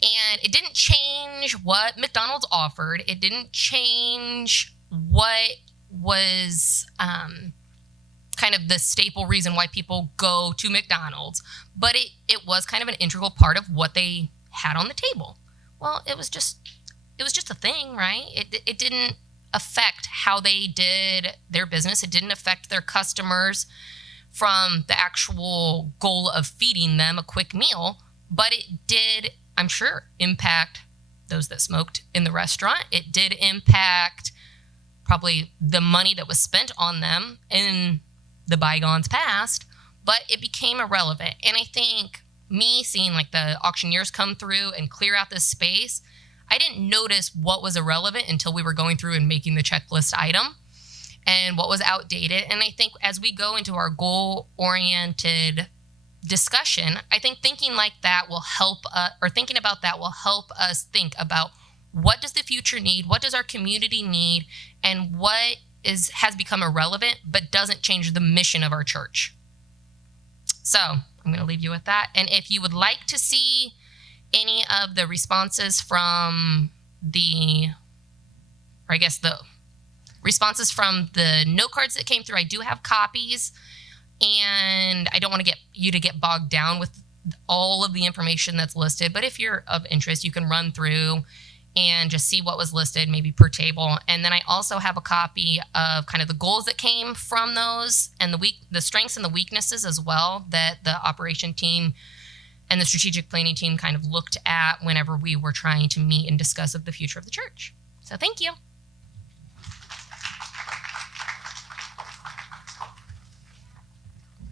And it didn't change what McDonald's offered. It didn't change what was kind of the staple reason why people go to McDonald's, but it was kind of an integral part of what they had on the table. Well, it was just a thing, right? It didn't affect how they did their business. It didn't affect their customers from the actual goal of feeding them a quick meal, but it did, I'm sure, impact those that smoked in the restaurant. It did impact probably the money that was spent on them in the bygones past, but it became irrelevant. And I think me seeing like the auctioneers come through and clear out this space, I didn't notice what was irrelevant until we were going through and making the checklist item and what was outdated. And I think as we go into our goal-oriented discussion, I think thinking like that will help thinking about that will help us think about what does the future need, what does our community need, and what has become irrelevant but doesn't change the mission of our church. So I'm going to leave you with that. And if you would like to see any of the responses from the responses from the note cards that came through, I do have copies, and I don't want to get bogged down with all of the information that's listed, but if you're of interest, you can run through and just see what was listed, maybe per table. And then I also have a copy of kind of the goals that came from those and the strengths and the weaknesses as well that the operation team and the strategic planning team kind of looked at whenever we were trying to meet and discuss of the future of the church. So thank you.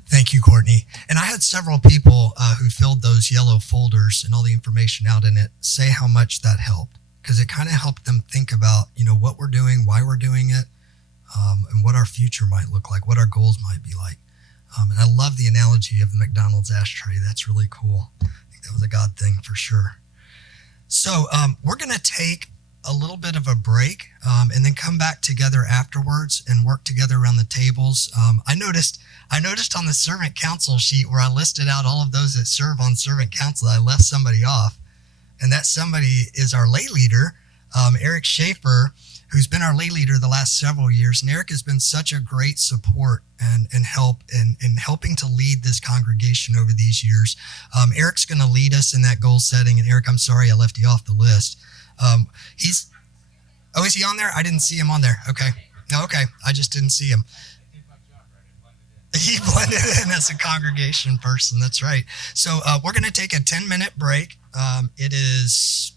Thank you, Courtney. And I had several people who filled those yellow folders and all the information out in it say how much that helped, because it kind of helped them think about, what we're doing, why we're doing it, and what our future might look like, what our goals might be like. And I love the analogy of the McDonald's ashtray. That's really cool. I think that was a God thing for sure. So we're going to take a little bit of a break and then come back together afterwards and work together around the tables. I noticed on the servant council sheet where I listed out all of those that serve on servant council, I left somebody off. And that somebody is our lay leader, Eric Schaefer, who's been our lay leader the last several years. And Eric has been such a great support and help in helping to lead this congregation over these years. Eric's going to lead us in that goal setting. And Eric, I'm sorry I left you off the list. Is he on there? I didn't see him on there. Okay. No, okay. I just didn't see him. He blended in as a congregation person. That's right. So we're going to take a 10-minute break. It is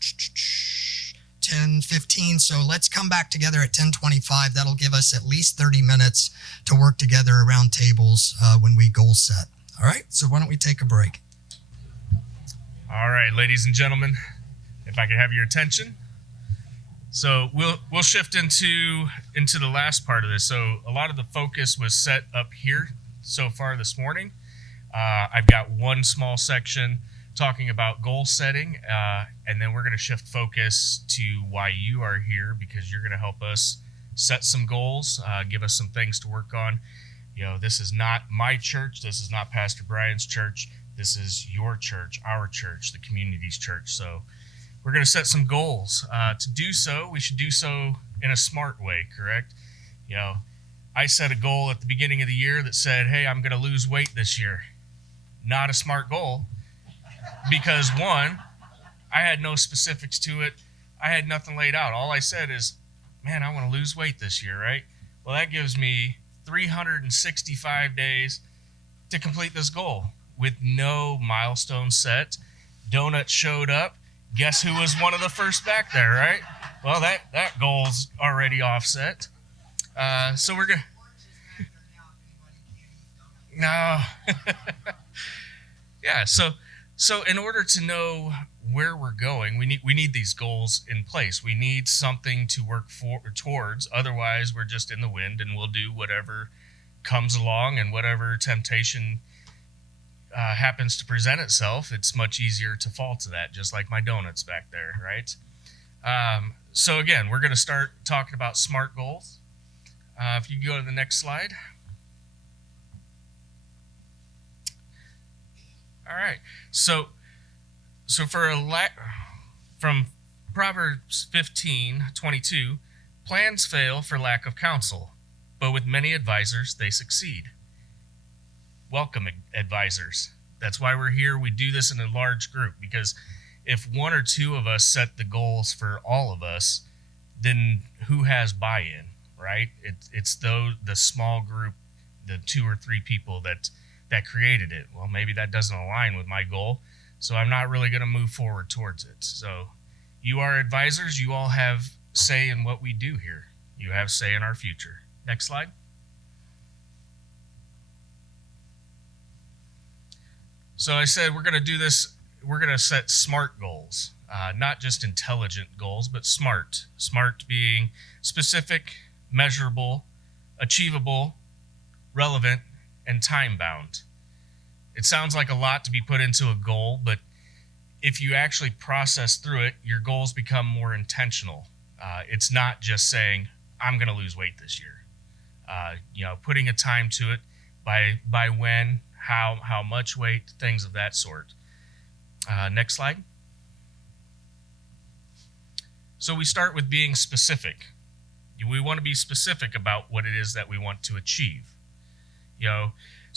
10:15. So let's come back together at 10:25. That'll give us at least 30 minutes to work together around tables when we goal set. All right. So why don't we take a break? All right, ladies and gentlemen, if I could have your attention. So we'll shift into the last part of this. So a lot of the focus was set up here so far this morning. I've got one small section talking about goal setting, and then we're going to shift focus to why you are here, because you're going to help us set some goals, give us some things to work on. This is not my church. This is not Pastor Brian's church. This is your church, our church, the community's church. So we're going to set some goals. To do so, we should do so in a smart way, correct? I set a goal at the beginning of the year that said, hey, I'm going to lose weight this year. Not a smart goal, because one, I had no specifics to it. I had nothing laid out. All I said is, man, I want to lose weight this year, right? Well, that gives me 365 days to complete this goal with no milestone set. Donuts showed up. Guess who was one of the first back there, right? Well, that goal's already offset. So we're going to... No. Yeah, so in order to know where we're going, we need these goals in place. We need something to work towards. Otherwise, we're just in the wind and we'll do whatever comes along, and whatever temptation happens to present itself, it's much easier to fall to that, just like my donuts back there, right? So again, we're going to start talking about SMART goals. If you go to the next slide. All right. So from Proverbs 15:22, plans fail for lack of counsel, but with many advisors they succeed. Welcome, advisors. That's why we're here. We do this in a large group, because if one or two of us set the goals for all of us, then who has buy-in, right? It's the small group, the 2 or 3 people that created it. Well, maybe that doesn't align with my goal, so I'm not really going to move forward towards it. So you are advisors. You all have say in what we do here. You have say in our future. Next slide. So I said we're going to do this. We're going to set SMART goals, not just intelligent goals, but SMART. SMART being specific, measurable, achievable, relevant, and time-bound. It sounds like a lot to be put into a goal, but if you actually process through it, your goals become more intentional. It's not just saying, I'm going to lose weight this year. Putting a time to it, by when, how much weight, things of that sort. Next slide. So we start with being specific. We want to be specific about what it is that we want to achieve.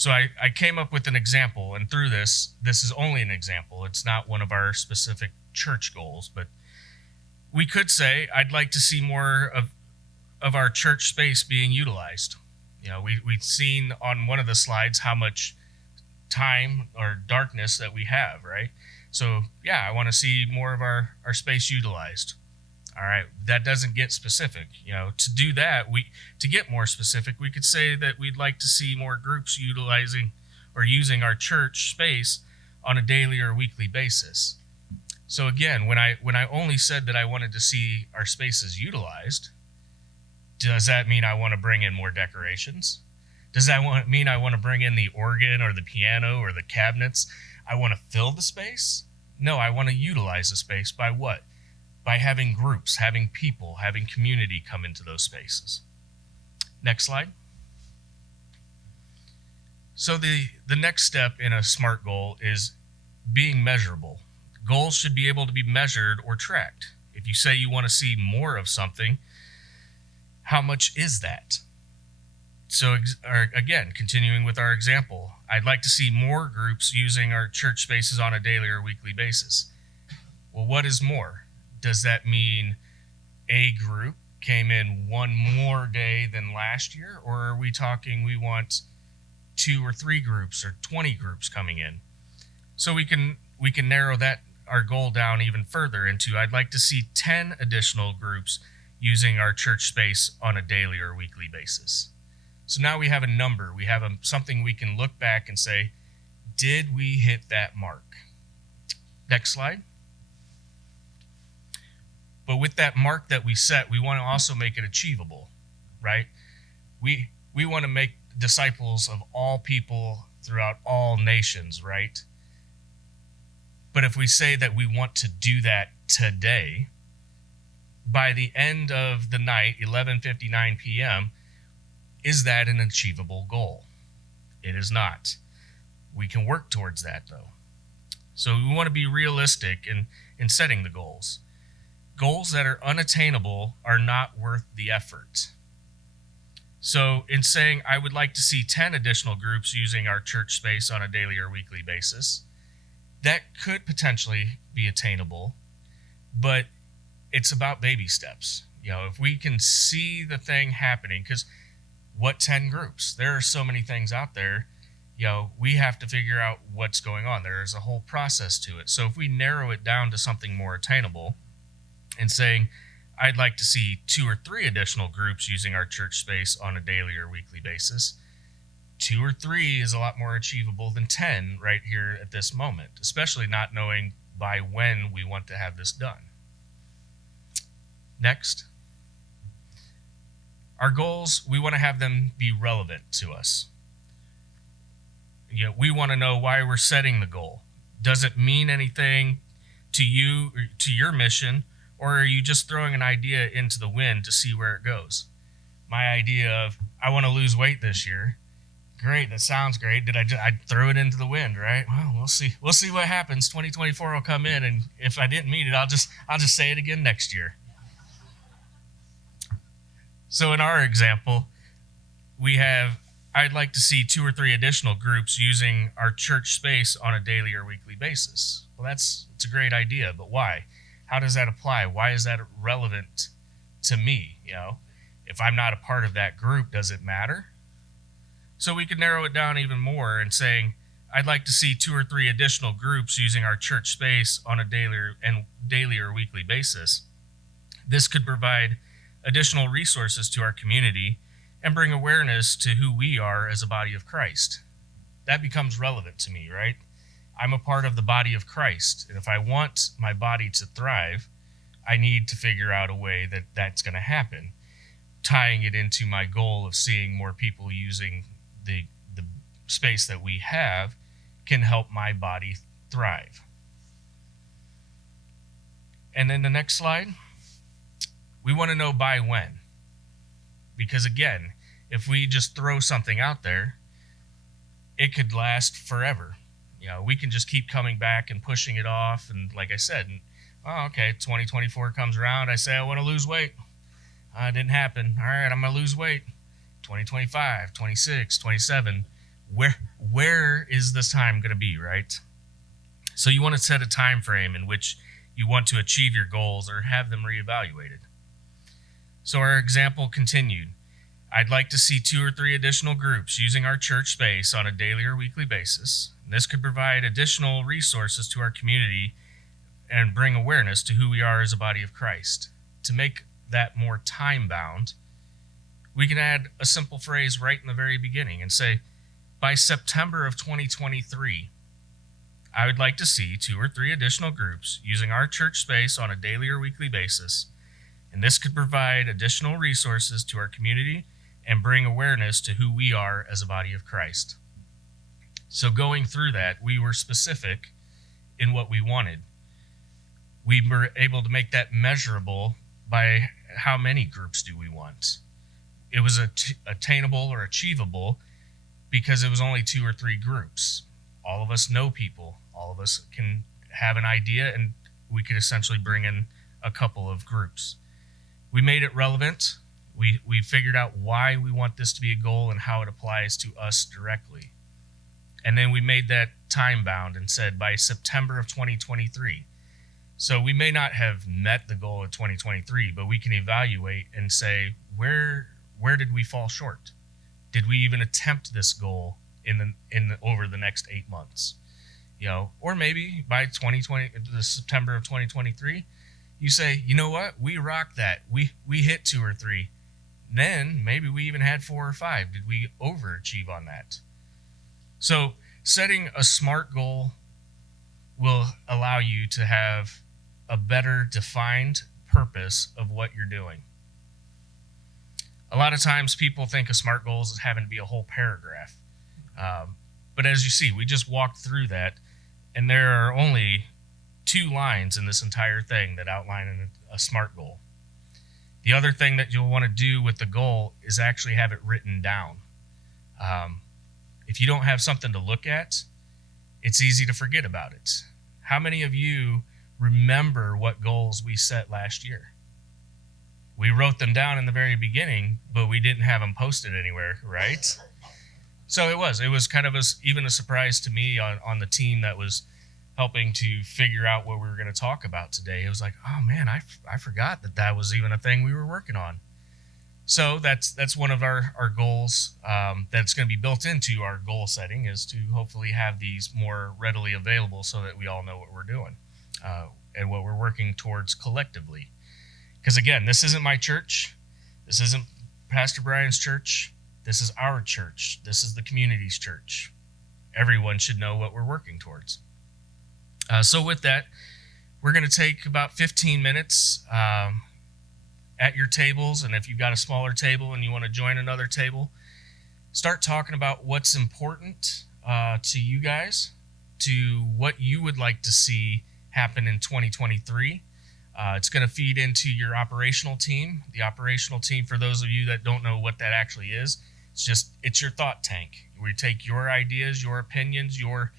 So I came up with an example, and through this is only an example. It's not one of our specific church goals, but we could say, I'd like to see more of our church space being utilized. We've seen on one of the slides how much time or darkness that we have, right? So yeah, I want to see more of our space utilized. All right, that doesn't get specific. To do that, to get more specific, we could say that we'd like to see more groups utilizing or using our church space on a daily or weekly basis. So again, when I only said that I wanted to see our spaces utilized, does that mean I want to bring in more decorations? Does that mean I want to bring in the organ or the piano or the cabinets? I want to fill the space? No, I want to utilize the space by what? By having groups, having people, having community come into those spaces. Next slide. So the next step in a SMART goal is being measurable. Goals should be able to be measured or tracked. If you say you want to see more of something, how much is that? So again, continuing with our example, I'd like to see more groups using our church spaces on a daily or weekly basis. Well, what is more? Does that mean a group came in one more day than last year? Or are we talking we want 2 or 3 groups or 20 groups coming in? So we can narrow our goal down even further into, I'd like to see 10 additional groups using our church space on a daily or weekly basis. So now we have a number. We have something we can look back and say, did we hit that mark? Next slide. But with that mark that we set, we want to also make it achievable, right? We want to make disciples of all people throughout all nations, right? But if we say that we want to do that today, by the end of the night, 11:59 p.m., is that an achievable goal? It is not. We can work towards that, though. So we want to be realistic in setting the goals. Goals that are unattainable are not worth the effort. So in saying I would like to see 10 additional groups using our church space on a daily or weekly basis, that could potentially be attainable, but it's about baby steps. If we can see the thing happening, because what 10 groups? There are so many things out there. We have to figure out what's going on. There is a whole process to it. So if we narrow it down to something more attainable and saying, I'd like to see 2 or 3 additional groups using our church space on a daily or weekly basis, 2 or 3 is a lot more achievable than 10 right here at this moment, especially not knowing by when we want to have this done. Next. Our goals, we want to have them be relevant to us. We want to know why we're setting the goal. Does it mean anything to you, or to your mission, or are you just throwing an idea into the wind to see where it goes? My idea of, I want to lose weight this year. Great, that sounds great. I threw it into the wind, right? Well, we'll see. We'll see what happens. 2024 will come in, and if I didn't meet it, I'll just say it again next year. So in our example, I'd like to see 2 or 3 additional groups using our church space on a daily or weekly basis. Well, it's a great idea, but why? How does that apply? Why is that relevant to me? If I'm not a part of that group, does it matter? So we could narrow it down even more and saying, I'd like to see 2 or 3 additional groups using our church space on a daily or weekly basis. This could provide additional resources to our community and bring awareness to who we are as a body of Christ. That becomes relevant to me, right? I'm a part of the body of Christ, and if I want my body to thrive, I need to figure out a way that that's going to happen, tying it into my goal of seeing more people using the space that we have can help my body thrive. And then the next slide. We want to know by when. Because again, if we just throw something out there, it could last forever. We can just keep coming back and pushing it off. And like I said, 2024 comes around. I say I want to lose weight. It didn't happen. All right, I'm going to lose weight. 2025, 26, 27. where is this time going to be, right? So you want to set a time frame in which you want to achieve your goals or have them reevaluated. So our example continued. I'd like to see 2 or 3 additional groups using our church space on a daily or weekly basis. This could provide additional resources to our community and bring awareness to who we are as a body of Christ. To make that more time-bound, we can add a simple phrase right in the very beginning and say, by September of 2023, I would like to see 2 or 3 additional groups using our church space on a daily or weekly basis, and this could provide additional resources to our community and bring awareness to who we are as a body of Christ. So going through that, we were specific in what we wanted. We were able to make that measurable by how many groups do we want. It was attainable or achievable because it was only 2 or 3 groups. All of us know people. All of us can have an idea, and we could essentially bring in a couple of groups. We made it relevant. We figured out why we want this to be a goal and how it applies to us directly. And then we made that time bound and said by September of 2023. So we may not have met the goal of 2023, but we can evaluate and say, where did we fall short? Did we even attempt this goal over the next 8 months? Or maybe by the September of 2023, you say, you know what, we rocked that. We hit 2 or 3. Then maybe we even had 4 or 5. Did we overachieve on that? So setting a SMART goal will allow you to have a better defined purpose of what you're doing. A lot of times people think of SMART goals as having to be a whole paragraph. But as you see, we just walked through that, and there are only 2 lines in this entire thing that outline a SMART goal. The other thing that you'll want to do with the goal is actually have it written down. If you don't have something to look at, it's easy to forget about it. How many of you remember what goals we set last year? We wrote them down in the very beginning, but we didn't have them posted anywhere, right? So it was kind of even a surprise to me on the team that was helping to figure out what we were going to talk about today. It was like, oh man, I forgot that was even a thing we were working on. So that's one of our goals that's going to be built into our goal setting, is to hopefully have these more readily available so that we all know what we're doing and what we're working towards collectively. Because again, this isn't my church. This isn't Pastor Brian's church. This is our church. This is the community's church. Everyone should know what we're working towards. So with that, we're going to take about 15 minutes at your tables. And if you've got a smaller table and you want to join another table, start talking about what's important to you guys, to what you would like to see happen in 2023. It's going to feed into your operational team. The operational team, for those of you that don't know what that actually is, it's your thought tank. We take your ideas, your opinions, your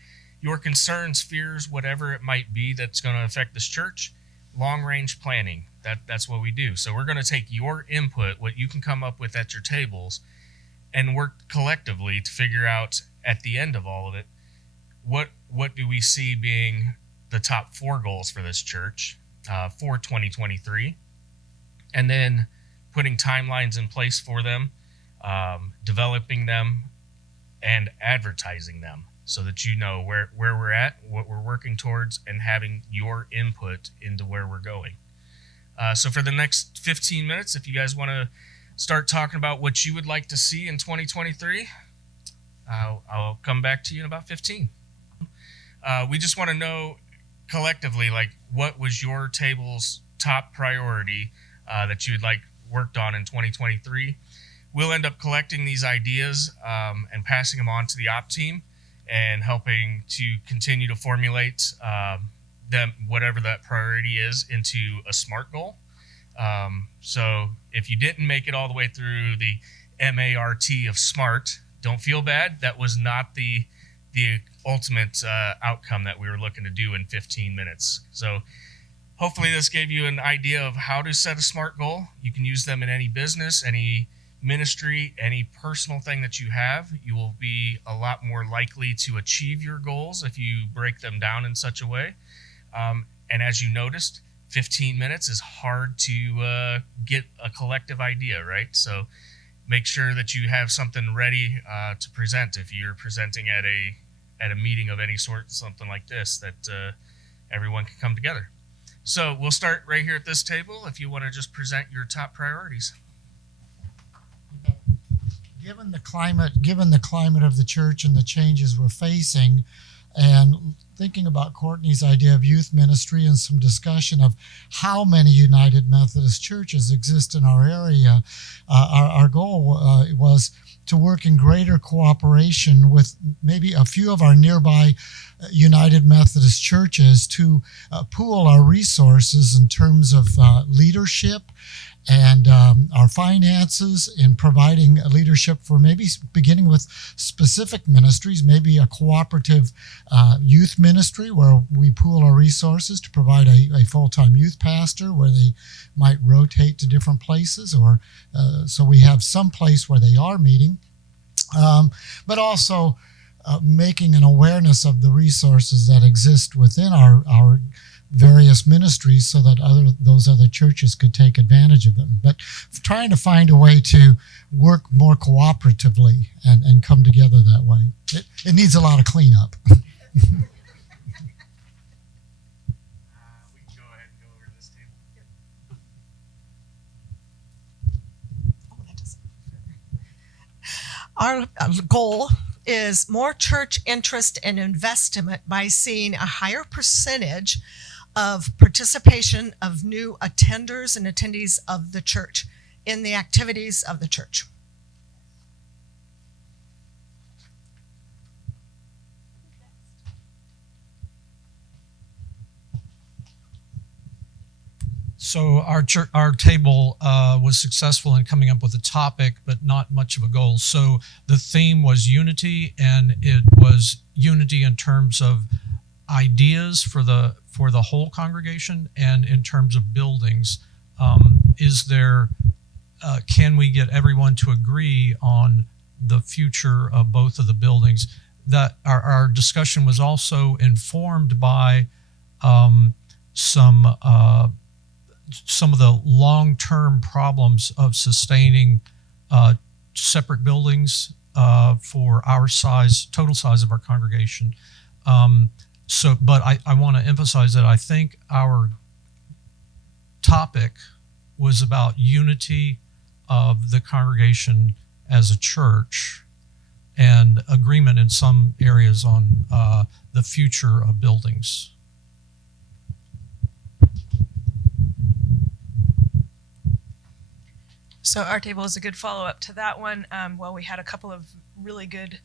concerns, fears, whatever it might be that's going to affect this church. Long-range planning, that's what we do. So we're going to take your input, what you can come up with at your tables, and work collectively to figure out at the end of all of it, what do we see being the top 4 goals for this church for 2023, and then putting timelines in place for them, developing them, and advertising them so that you know where we're at, what we're working towards, and having your input into where we're going. So for the next 15 minutes, if you guys want to start talking about what you would like to see in 2023, I'll come back to you in about 15. We just want to know collectively, like, what was your table's top priority that you would like worked on in 2023. We'll end up collecting these ideas and passing them on to the op team and helping to continue to formulate them, whatever that priority is, into a SMART goal. So if you didn't make it all the way through the MART of SMART, don't feel bad. That was not the ultimate outcome that we were looking to do in 15 minutes. So hopefully this gave you an idea of how to set a SMART goal. You can use them in any business, any ministry, any personal thing that you have, you will be a lot more likely to achieve your goals if you break them down in such a way. And as you noticed, 15 minutes is hard to get a collective idea, right? So make sure that you have something ready to present if you're presenting at a meeting of any sort, something like this, that everyone can come together. So we'll start right here at this table if you want to just present your top priorities. Given the climate of the church and the changes we're facing, and thinking about Courtney's idea of youth ministry and some discussion of how many United Methodist churches exist in our area, our goal was to work in greater cooperation with maybe a few of our nearby United Methodist churches to pool our resources in terms of leadership and our finances in providing leadership for maybe beginning with specific ministries, maybe a cooperative youth ministry where we pool our resources to provide a full-time youth pastor where they might rotate to different places, or so we have some place where they are meeting, but also making an awareness of the resources that exist within our various ministries so that those other churches could take advantage of them. But trying to find a way to work more cooperatively and come together that way. It needs a lot of cleanup. We can go ahead and go over to this table. Our goal is more church interest and investment by seeing a higher percentage of participation of new attenders and attendees of the church in the activities of the church. So our table was successful in coming up with a topic, but not much of a goal. So the theme was unity, and it was unity in terms of ideas for the whole congregation and in terms of buildings. Can we get everyone to agree on the future of both of the buildings? That our discussion was also informed by some of the long-term problems of sustaining separate buildings for our total size of our congregation. But I want to emphasize that I think our topic was about unity of the congregation as a church and agreement in some areas on the future of buildings. So our table is a good follow-up to that one. We had a couple of really good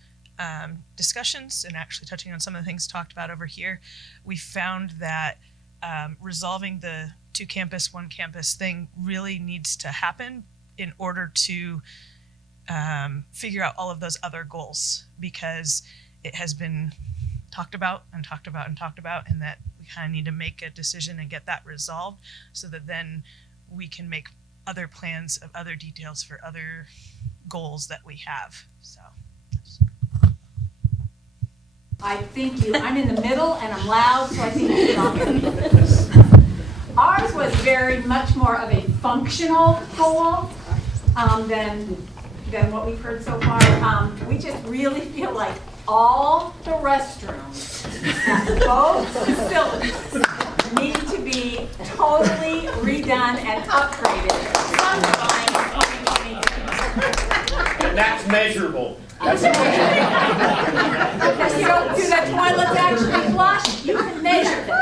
discussions, and actually touching on some of the things talked about over here, we found that resolving the 2 campus, 1 campus thing really needs to happen in order to figure out all of those other goals, because it has been talked about and talked about and talked about, and that we kind of need to make a decision and get that resolved so that then we can make other plans of other details for other goals that we have. So I think I'm in the middle and I'm loud, so I think you can all hear me. Ours was very much more of a functional goal than what we've heard so far. We just really feel like all the restrooms at both facilities need to be totally redone and upgraded sometime in 2022. That's measurable. Because you don't do the toilets actually flush, you can measure that.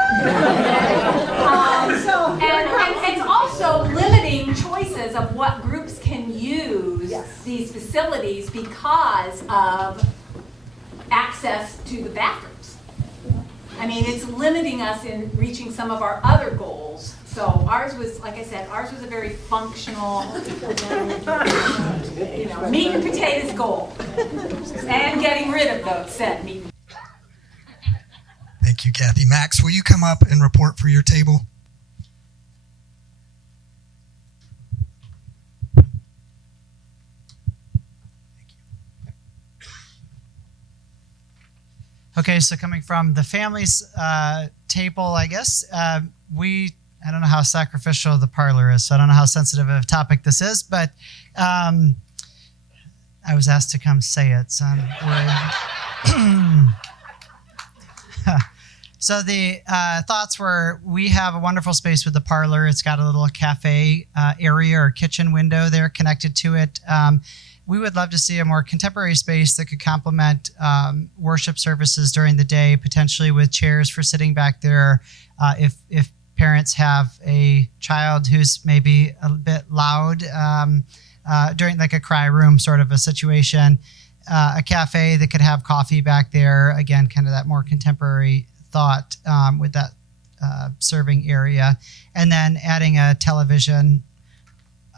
And it's also limiting choices of what groups can use these facilities because of access to the bathrooms. I mean, it's limiting us in reaching some of our other goals. So ours was, like I said, ours was a very functional, meat and potatoes goal. And getting rid of those said meat. Thank you, Kathy. Max, will you come up and report for your table? Okay, so coming from the families table, I guess, I don't know how sacrificial the parlor is, so I don't know how sensitive of a topic this is, but I was asked to come say it, so I'm worried. So the thoughts were, we have a wonderful space with the parlor. It's got a little cafe area or kitchen window there connected to it. We would love to see a more contemporary space that could complement worship services during the day, potentially with chairs for sitting back there. If parents have a child who's maybe a bit loud during like a cry room sort of a situation, a cafe that could have coffee back there. Again, kind of that more contemporary thought with that serving area. And then adding a television,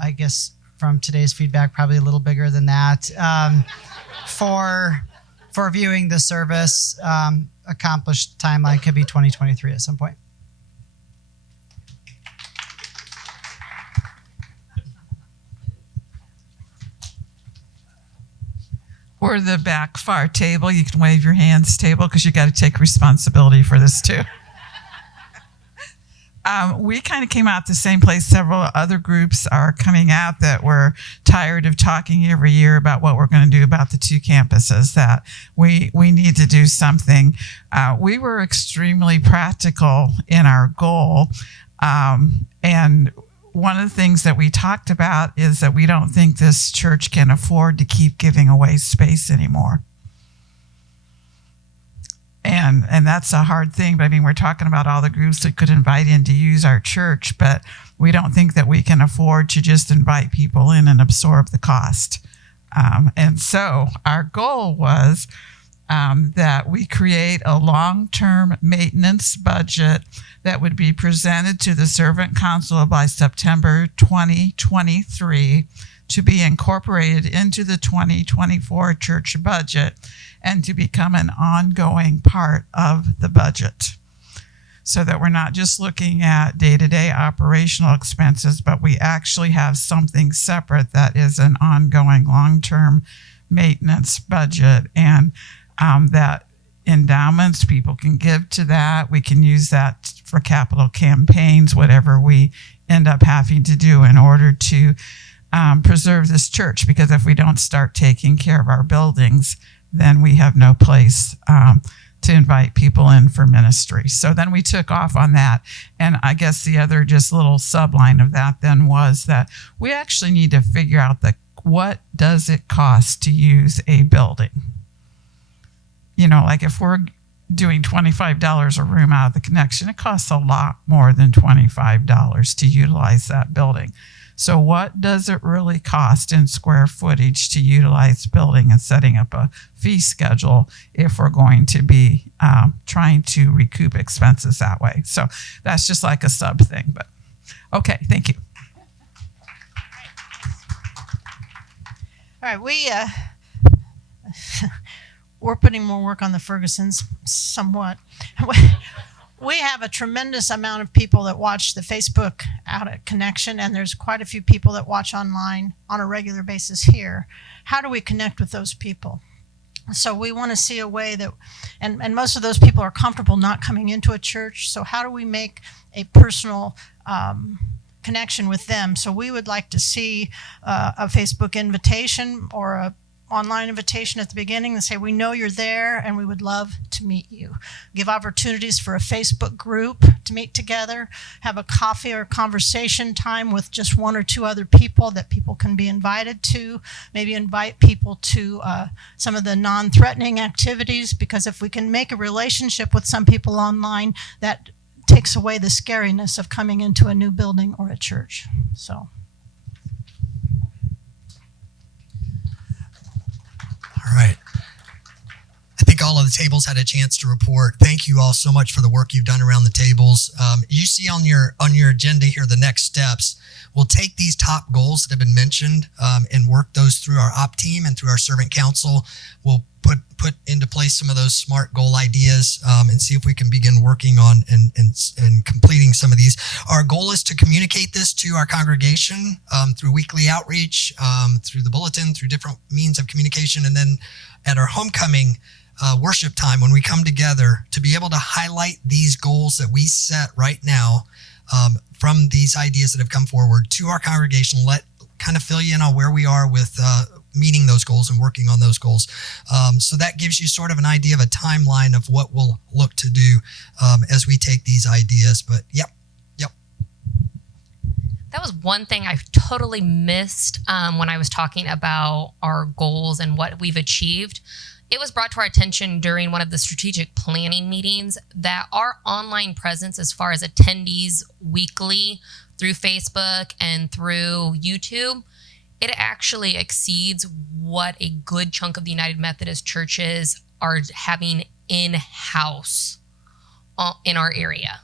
I guess, from today's feedback, probably a little bigger than that, for viewing the service. Accomplished timeline could be 2023 at some point. Or the back far table, you can wave your hands table because you got to take responsibility for this too. We kind of came out the same place. Several other groups are coming out that we're tired of talking every year about what we're going to do about the two campuses, that we need to do something. We were extremely practical in our goal. And one of the things that we talked about is that we don't think this church can afford to keep giving away space anymore. And that's a hard thing, but I mean, we're talking about all the groups that could invite in to use our church, but we don't think that we can afford to just invite people in and absorb the cost. And so our goal was that we create a long-term maintenance budget that would be presented to the Servant Council by September 2023 to be incorporated into the 2024 church budget and to become an ongoing part of the budget, so that we're not just looking at day-to-day operational expenses, but we actually have something separate that is an ongoing long-term maintenance budget. And that endowments, people can give to that. We can use that for capital campaigns, whatever we end up having to do in order to preserve this church. Because if we don't start taking care of our buildings, then we have no place to invite people in for ministry. So then we took off on that. And I guess the other just little subline of that then was that we actually need to figure out what does it cost to use a building? You know, like if we're doing $25 a room out of the connection, it costs a lot more than $25 to utilize that building. So what does it really cost in square footage to utilize the building, and setting up a fee schedule if we're going to be trying to recoup expenses that way? So that's just like a sub thing, but okay, thank you. All right, we're putting more work on the Fergusons somewhat. We have a tremendous amount of people that watch the Facebook out at Connection, and there's quite a few people that watch online on a regular basis here. How do we connect with those people? So we want to see a way that, and most of those people are comfortable not coming into a church, so how do we make a personal connection with them? So we would like to see a Facebook invitation or a online invitation at the beginning and say, we know you're there and we would love to meet you. Give opportunities for a Facebook group to meet together, have a coffee or conversation time with just one or two other people that people can be invited to. Maybe invite people to some of the non-threatening activities, because if we can make a relationship with some people online, that takes away the scariness of coming into a new building or a church. So. All right. I think all of the tables had a chance to report. Thank you all so much for the work you've done around the tables. You see on your agenda here the next steps. We'll take these top goals that have been mentioned and work those through our op team and through our servant council. We'll put into place some of those SMART goal ideas and see if we can begin working on and completing some of these. Our goal is to communicate this to our congregation through weekly outreach, through the bulletin, through different means of communication. And then at our homecoming worship time, when we come together, to be able to highlight these goals that we set right now from these ideas that have come forward to our congregation, let kind of fill you in on where we are with meeting those goals and working on those goals. So that gives you sort of an idea of a timeline of what we'll look to do as we take these ideas. But yep. That was one thing I totally missed when I was talking about our goals and what we've achieved. It was brought to our attention during one of the strategic planning meetings that our online presence, as far as attendees weekly through Facebook and through YouTube, it actually exceeds what a good chunk of the United Methodist churches are having in-house in our area.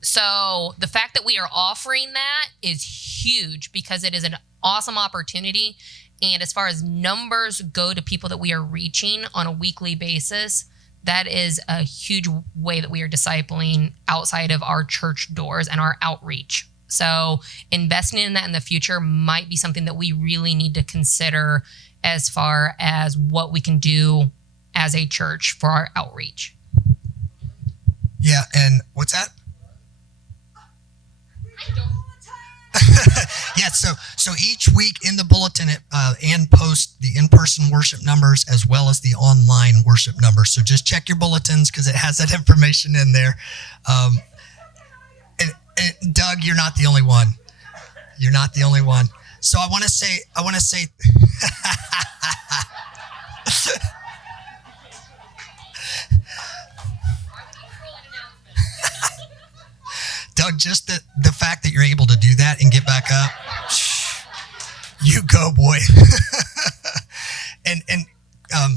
So the fact that we are offering that is huge because it is an awesome opportunity. And as far as numbers go to people that we are reaching on a weekly basis, that is a huge way that we are discipling outside of our church doors and our outreach. So investing in that in the future might be something that we really need to consider as far as what we can do as a church for our outreach. Yeah, and what's that? Yeah, so each week in the bulletin, Ann posts the in-person worship numbers as well as the online worship numbers. So just check your bulletins because it has that information in there. And Doug, you're not the only one. You're not the only one. So I want to say. Doug, just the fact that you're able to do that and get back up, you go, boy. and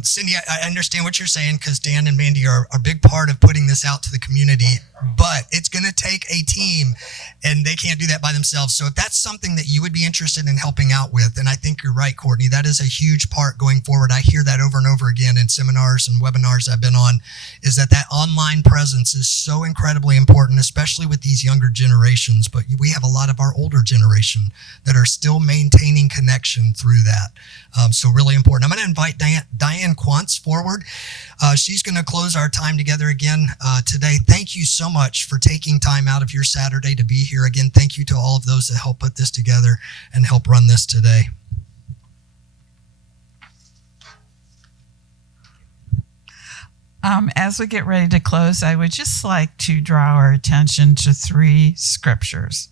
Cindy, I understand what you're saying because Dan and Mandy are a big part of putting this out to the community, but it's going to take a team and they can't do that by themselves. So if that's something that you would be interested in helping out with, and I think you're right, Courtney, that is a huge part going forward. I hear that over and over again in seminars and webinars I've been on, is that online presence is so incredibly important, especially with these younger generations. But we have a lot of our older generation that are still maintaining connection through that. So really important. I'm going to invite Diane Quantz forward. She's going to close our time together again today. Thank you so much for taking time out of your Saturday to be here. Again, thank you to all of those that helped put this together and help run this today. As we get ready to close, I would just like to draw our attention to 3 scriptures.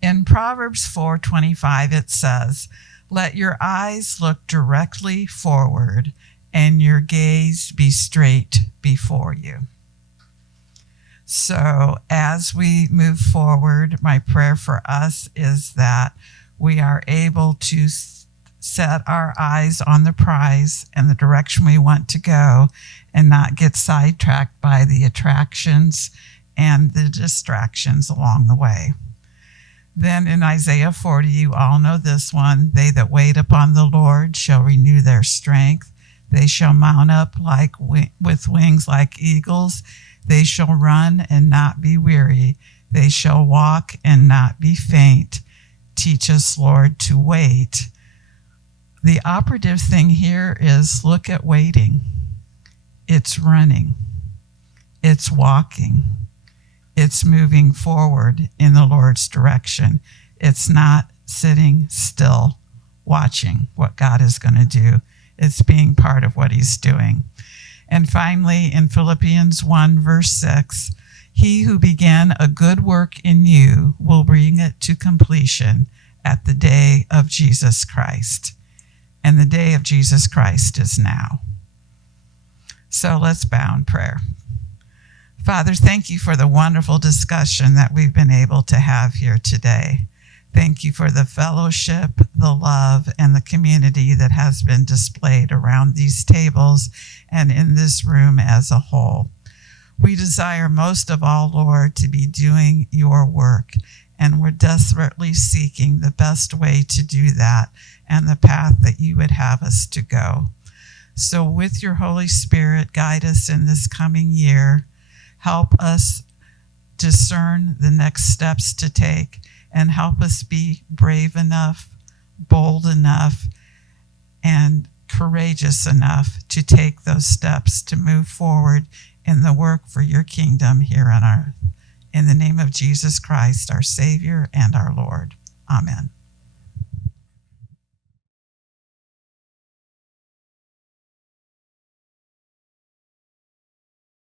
In Proverbs 4:25, it says, "Let your eyes look directly forward and your gaze be straight before you." So as we move forward, my prayer for us is that we are able to set our eyes on the prize and the direction we want to go and not get sidetracked by the attractions and the distractions along the way. Then in Isaiah 40, you all know this one, "They that wait upon the Lord shall renew their strength. They shall mount up with wings like eagles. They shall run and not be weary. They shall walk and not be faint. Teach us, Lord, to wait." The operative thing here is look at waiting. It's running. It's walking. It's moving forward in the Lord's direction. It's not sitting still watching what God is going to do. It's being part of what he's doing. And finally, in Philippians 1, verse 6, "He who began a good work in you will bring it to completion at the day of Jesus Christ." And the day of Jesus Christ is now. So let's bow in prayer. Father, thank you for the wonderful discussion that we've been able to have here today. Thank you for the fellowship, the love, and the community that has been displayed around these tables and in this room as a whole. We desire most of all, Lord, to be doing your work, and we're desperately seeking the best way to do that and the path that you would have us to go. So with your Holy Spirit, guide us in this coming year. Help us discern the next steps to take, and help us be brave enough, bold enough, and courageous enough to take those steps to move forward in the work for your kingdom here on earth. In the name of Jesus Christ, our Savior and our Lord. Amen.